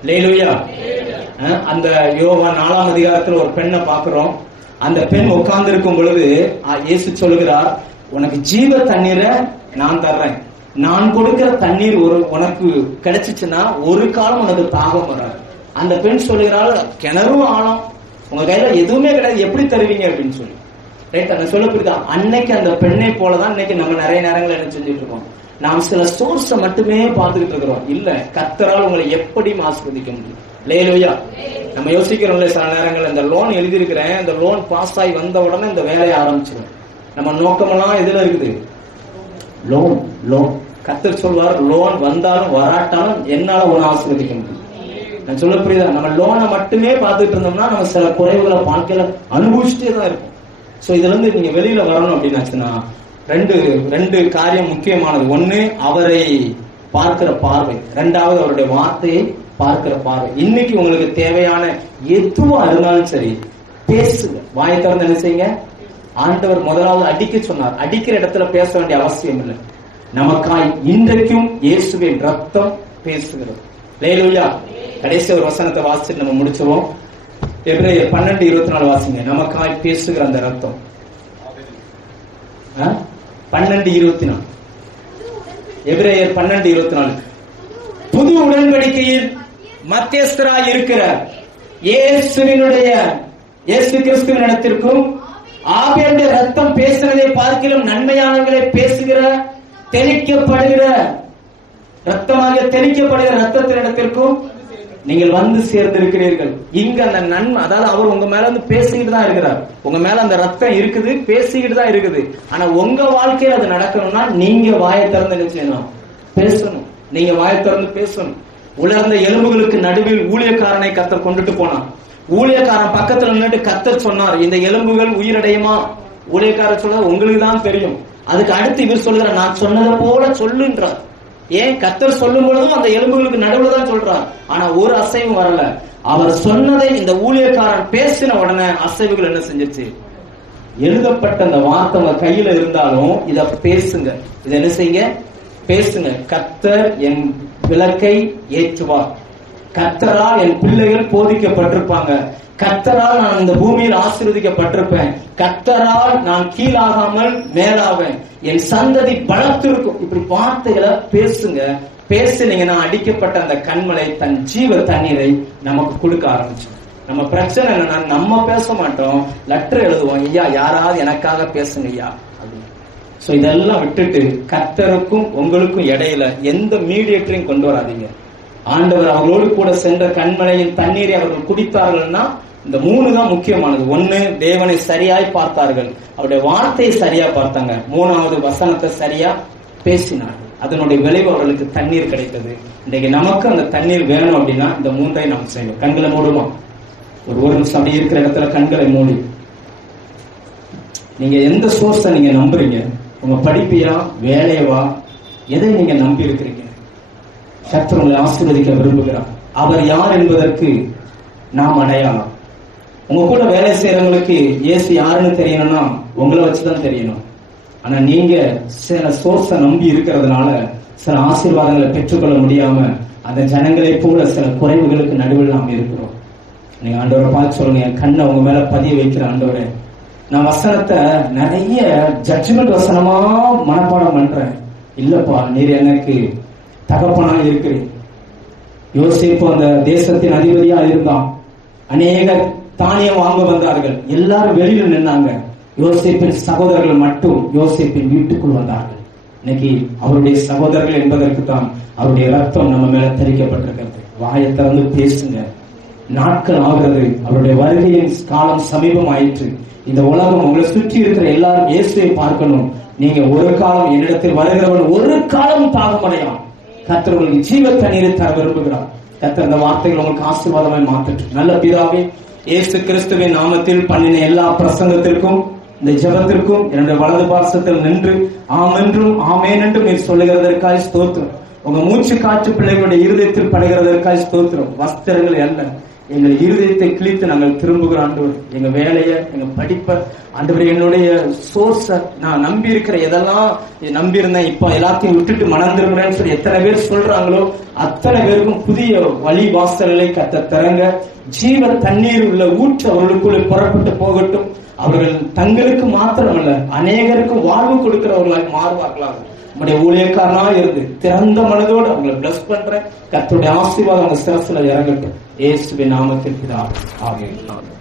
லேலூயா. அந்த யோவான் 4ஆம் அதிகாரத்தில் ஒரு பெண்ணை பார்க்கிறோம். அந்த பெண் உட்கார்ந்து இருக்கும் பொழுது இயேசு சொல்லுகிறார், உனக்கு ஜீவ தண்ணீரை நான் தர்றேன், நான் கொடுக்கிற தண்ணீர் உனக்கு கிடைச்சிச்சுன்னா ஒரு காலம் உனக்கு தாகம் வராது. அந்த பெண் சொல்லுகிறாள், கிணறும் ஆழம், உங்க கையில எதுவுமே கிடையாது, எப்படி தருவீங்க அப்படின்னு சொல்லி. ரைட், அந்த சொல்ல புரியுதா? அன்னைக்கு அந்த பெண்ணை போலதான் இன்னைக்கு நம்ம நிறைய நேரங்கள் என்ன செஞ்சுட்டு இருக்கோம், நாம் சில சோர்ஸ மட்டுமே பார்த்துக்கிட்டு இருக்கிறோம். இல்ல, கர்த்தரால் உங்களை எப்படி ஆசீர்வதிக்க முடியும். லேலூயா. நம்ம யோசிக்கிறோம்ல, சில நேரங்கள் இந்த லோன் எழுதியிருக்கிறேன், இந்த லோன் பாஸ் ஆகி வந்த உடனே இந்த வேலையை ஆரம்பிச்சிடும். நம்ம நோக்கமெல்லாம் எதுல இருக்குது? லோன். லோன். கர்த்தர் சொல்வார், லோன் வந்தாலும் வராட்டாலும் என்னால உன்னை ஆசீர்வதிக்க முடியும். நான் சொல்ல புரியுதா? நம்ம லோனை மட்டுமே பார்த்துட்டு இருந்தோம்னா நம்ம சில குறைவுகளை வாழ்க்கையில அனுபவிச்சுட்டே தான் இருக்கும். சோ இதுல இருந்து நீங்க வெளியில வரணும் அப்படின்னாச்சுன்னா ரெண்டு காரியம் முக்கியமானது. ஒண்ணு, அவரை பார்க்கிற பார்வை. ரெண்டாவது, அவருடைய வார்த்தையை பார்க்கிற பார்வை. இன்னைக்கு உங்களுக்கு தேவையான எதுவா இருந்தாலும் சரி, பேசுங்க. வாயை திறந்து என்ன செய்யுங்க? ஆண்டவர் முதலாவது அடிக்க சொன்னார். அடிக்கிற இடத்துல பேச வேண்டிய அவசியம் இல்லை. நமக்காய் இன்றைக்கும் இயேசுவின் ரத்தம் பேசுகிறது. அல்லேலூயா. கடைசி ஒரு வசனத்தை வாசிச்சு நம்ம முடிச்சுவோம். எபிரேயர் 12:24 வாசிங்க. நமக்காய் பேசுகிற அந்த ரத்தம். 12:24. எபிரேயர் 12:24. புது உடன்படிக்கையில் மத்தியஸ்தராய் இருக்கிற இயேசு கிறிஸ்துவின் இடத்திற்கும் ஆபேலுடைய ரத்தம் பேசுவதை பார்க்கிலும் நன்மையானவர்களை பேசுகிற தெளிக்கப்படுகிற ரத்தமாக தெளிக்கப்படுகிற ரத்தத்தின் இடத்திற்கும் நீங்கள் வந்து சேர்ந்திருக்கிறீர்கள். இங்க அந்த நன்மை, அதாவது அவர் உங்க மேல வந்து பேசிக்கிட்டு தான் இருக்கிறார். உங்க மேல அந்த ரத்தம் இருக்குது, பேசிக்கிட்டு தான் இருக்குது. ஆனா உங்க வாழ்க்கையில அது நடக்கணும்னா நீங்க வாயை திறந்து என்ன செய்யணும்? பேசணும். நீங்க வாயை திறந்து பேசணும். உலர்ந்த எலும்புகளுக்கு நடுவில் ஊழியக்காரனை கர்த்தர் கொண்டுட்டு போனார். ஊழியக்காரன் பக்கத்துல நின்னுட்டு கர்த்தர் சொன்னார், இந்த எலும்புகள் உயிரடையுமா? ஊழியக்காரர் சொல்ல உங்களுக்கு தான் தெரியும். அதுக்கு அடுத்து இவர் சொல்கிறார், நான் சொன்னதை போல சொல்லுன்றார். ஏன்? கர்த்தர் சொல்லும் பொழுதும் அந்த எலும்புகளுக்கு நடுவுல தான் சொல்றார். ஆனா ஒரு அசைவும் வரல. அவர் சொன்னதை இந்த ஊழியக்காரன் பேசின உடனே அசைவுகள் என்ன செஞ்சிருச்சு? எழுதப்பட்ட அந்த வார்த்தை உங்க கையில இருந்தாலும் இத பேசுங்க. இத என்ன செய்யுங்க? பேசுங்க. கர்த்தர் என் விளக்கை ஏற்றுவார். கர்த்தரால் என் பிள்ளைகள் போதிக்கப்பட்டிருப்பாங்க. கர்த்தரால் நான் இந்த பூமியில் ஆசீர்வதிக்கப்பட்டிருப்பேன். கர்த்தரால் நான் கீழாகாமல் மேலாவேன். என் சந்ததி பலத்திருக்கும். இப்படி வார்த்தைகளை பேசுங்க. பேசுனீங்கன்னா அடிக்கப்பட்ட அந்த கண்மலை தன் ஜீவ தண்ணீரை நமக்கு கொடுக்க ஆரம்பிச்சு. நம்ம பிரச்சனை என்னன்னா, நம்ம பேச மாட்டோம், லெட்டர் எழுதுவோம், ஐயா யாராவது எனக்காக பேசுங்க ஐயா. சோ இதெல்லாம் விட்டுட்டு கர்த்தருக்கும் உங்களுக்கும் இடையில எந்த மீடியேட்டரையும் கொண்டு வராதீங்க. ஆண்டவர் அவர்களோடு கூட சென்ற கண்மலையின் தண்ணீரை அவர்கள் குடித்தார்கள்னா இந்த 3 தான் முக்கியமானது. 1, தேவனை சரியாய் பார்த்தார்கள், அவருடைய வார்த்தையை சரியா பார்த்தாங்க. 3வது, வசனத்தை சரியா பேசினார்கள். அதனுடைய விளைவு அவர்களுக்கு தண்ணீர் கிடைத்தது. இன்னைக்கு நமக்கு அந்த தண்ணீர் வேணும் அப்படின்னா இந்த 3ஐ நாம் செய்யணும். கண்களை மூடுமா? ஒரு நிமிஷம் அப்படி இருக்கிற இடத்துல கண்களை மூடி, நீங்க எந்த சோர்ஸை நீங்க நம்புறீங்க? உங்க படிப்பியா, வேலையவா, எதை நீங்க நம்பி இருக்கிறீங்க? கர்த்தர் உங்களை ஆசீர்வதிக்க விரும்புகிறார். அவர் யார் என்பதற்கு நாம் அடையாளம். உங்க கூட வேலை செய்யறவங்களுக்கு இயேசு யாருன்னு தெரியணும்னா உங்களை வச்சுதான் தெரியணும். ஆனா நீங்க சில சோர்ஸை நம்பி இருக்கிறதுனால சில ஆசீர்வாதங்களை பெற்றுக்கொள்ள முடியாம அந்த ஜனங்களை போல சில குறைவுகளுக்கு நடுவில் நாம் இருக்கிறோம். நீங்க ஆண்டவரை பார்த்து சொல்லுங்க, என் கண்ணை உங்க மேல பதிய வைக்கிற ஆண்டவரே, நான் வசனத்தை நிறைய ஜட்ஜ்மெண்ட் வசனமா மனப்பாடம் பண்றேன். இல்லப்பா, நீர் எனக்கு தகப்பனா இருக்கிறேன். யோசேப்பு அந்த தேசத்தின் அதிபதியா இருந்தான். அநேகர் தானியம் வாங்க வந்தார்கள். எல்லாரும் வெளியில நின்னாங்க. யோசேப்பின் சகோதரர்கள் மட்டும் யோசேப்பின் வீட்டுக்குள் வந்தார்கள். இன்னைக்கு அவருடைய சகோதரர்கள் என்பதற்கு தான் அவருடைய ரத்தம் நம்ம மேல தெளிக்கப்பட்டிருக்கிறது. வாயை திறந்து பேசுங்க. நாட்கள் ஆகிறது. அவருடைய வருகையின் காலம் சமீபம் ஆயிற்று. இந்த உலகம் உங்களை சுற்றி இருக்கிற எல்லாரும் இயேசுவை பார்க்கணும். நீங்க ஒரு காலம் என்னிடத்தில் வருகிறவன் ஒரு காலம் தாகமடையான். கர்த்தர் உங்களுக்கு ஜீவ தண்ணீரை தர விரும்புகிறார். கர்த்தர் அந்த வார்த்தைகள் உங்களுக்கு ஆசீர்வாதமாய் மாற்றட்டும். நல்ல பிதாவே, இயேசு கிறிஸ்துவின் நாமத்தில் பண்ணின எல்லா பிரசங்கத்திற்கும் இந்த ஜெபத்திற்கும் என்னுடைய வலது பார்சத்தில் நின்று ஆமென்றும் ஆமேன் என்றும் நீர் சொல்லுகிறதற்காய் ஸ்தோத்திரம். உங்க மூச்சு காற்று பிள்ளைகளுடைய இருதயத்தில் படுகிறதற்காய் ஸ்தோத்திரம். வஸ்திரங்கள் அல்ல, எங்கள் இருதயத்தை கிழித்து நாங்கள் திரும்புகிற ஆண்டவர். எங்க வேலைய, எங்க படிப்பை ஆண்டவர், என்னுடைய சோர்ஸ நான் நம்பி இருக்கிற எதெல்லாம் நம்பி இருந்தேன், இப்ப எல்லாத்தையும் விட்டுட்டு மணந்திருக்கிறேன்னு சொல்லி எத்தனை பேர் சொல்றாங்களோ அத்தனை பேருக்கும் புதிய வழி வாசல்களை கத்த தரங்க. ஜீவ தண்ணீர் உள்ள ஊற்று அவர்களுக்குள்ளே புறப்பட்டு போகட்டும். அவர்கள் தங்களுக்கு மாத்திரமல்ல அநேகருக்கு வாழ்வு கொடுக்கிறவர்களாக மாறுவார்களாக. நம்முடைய ஊழியக்காரனா இருந்து திறந்த மனதோடு அவங்களை பிளஸ் பண்றேன். கர்த்தருடைய ஆசீர்வாதம் அவங்க சிரசுல இறங்கட்டும். இயேசுவின் நாமத்தில் பிதாவே. ஆமென்.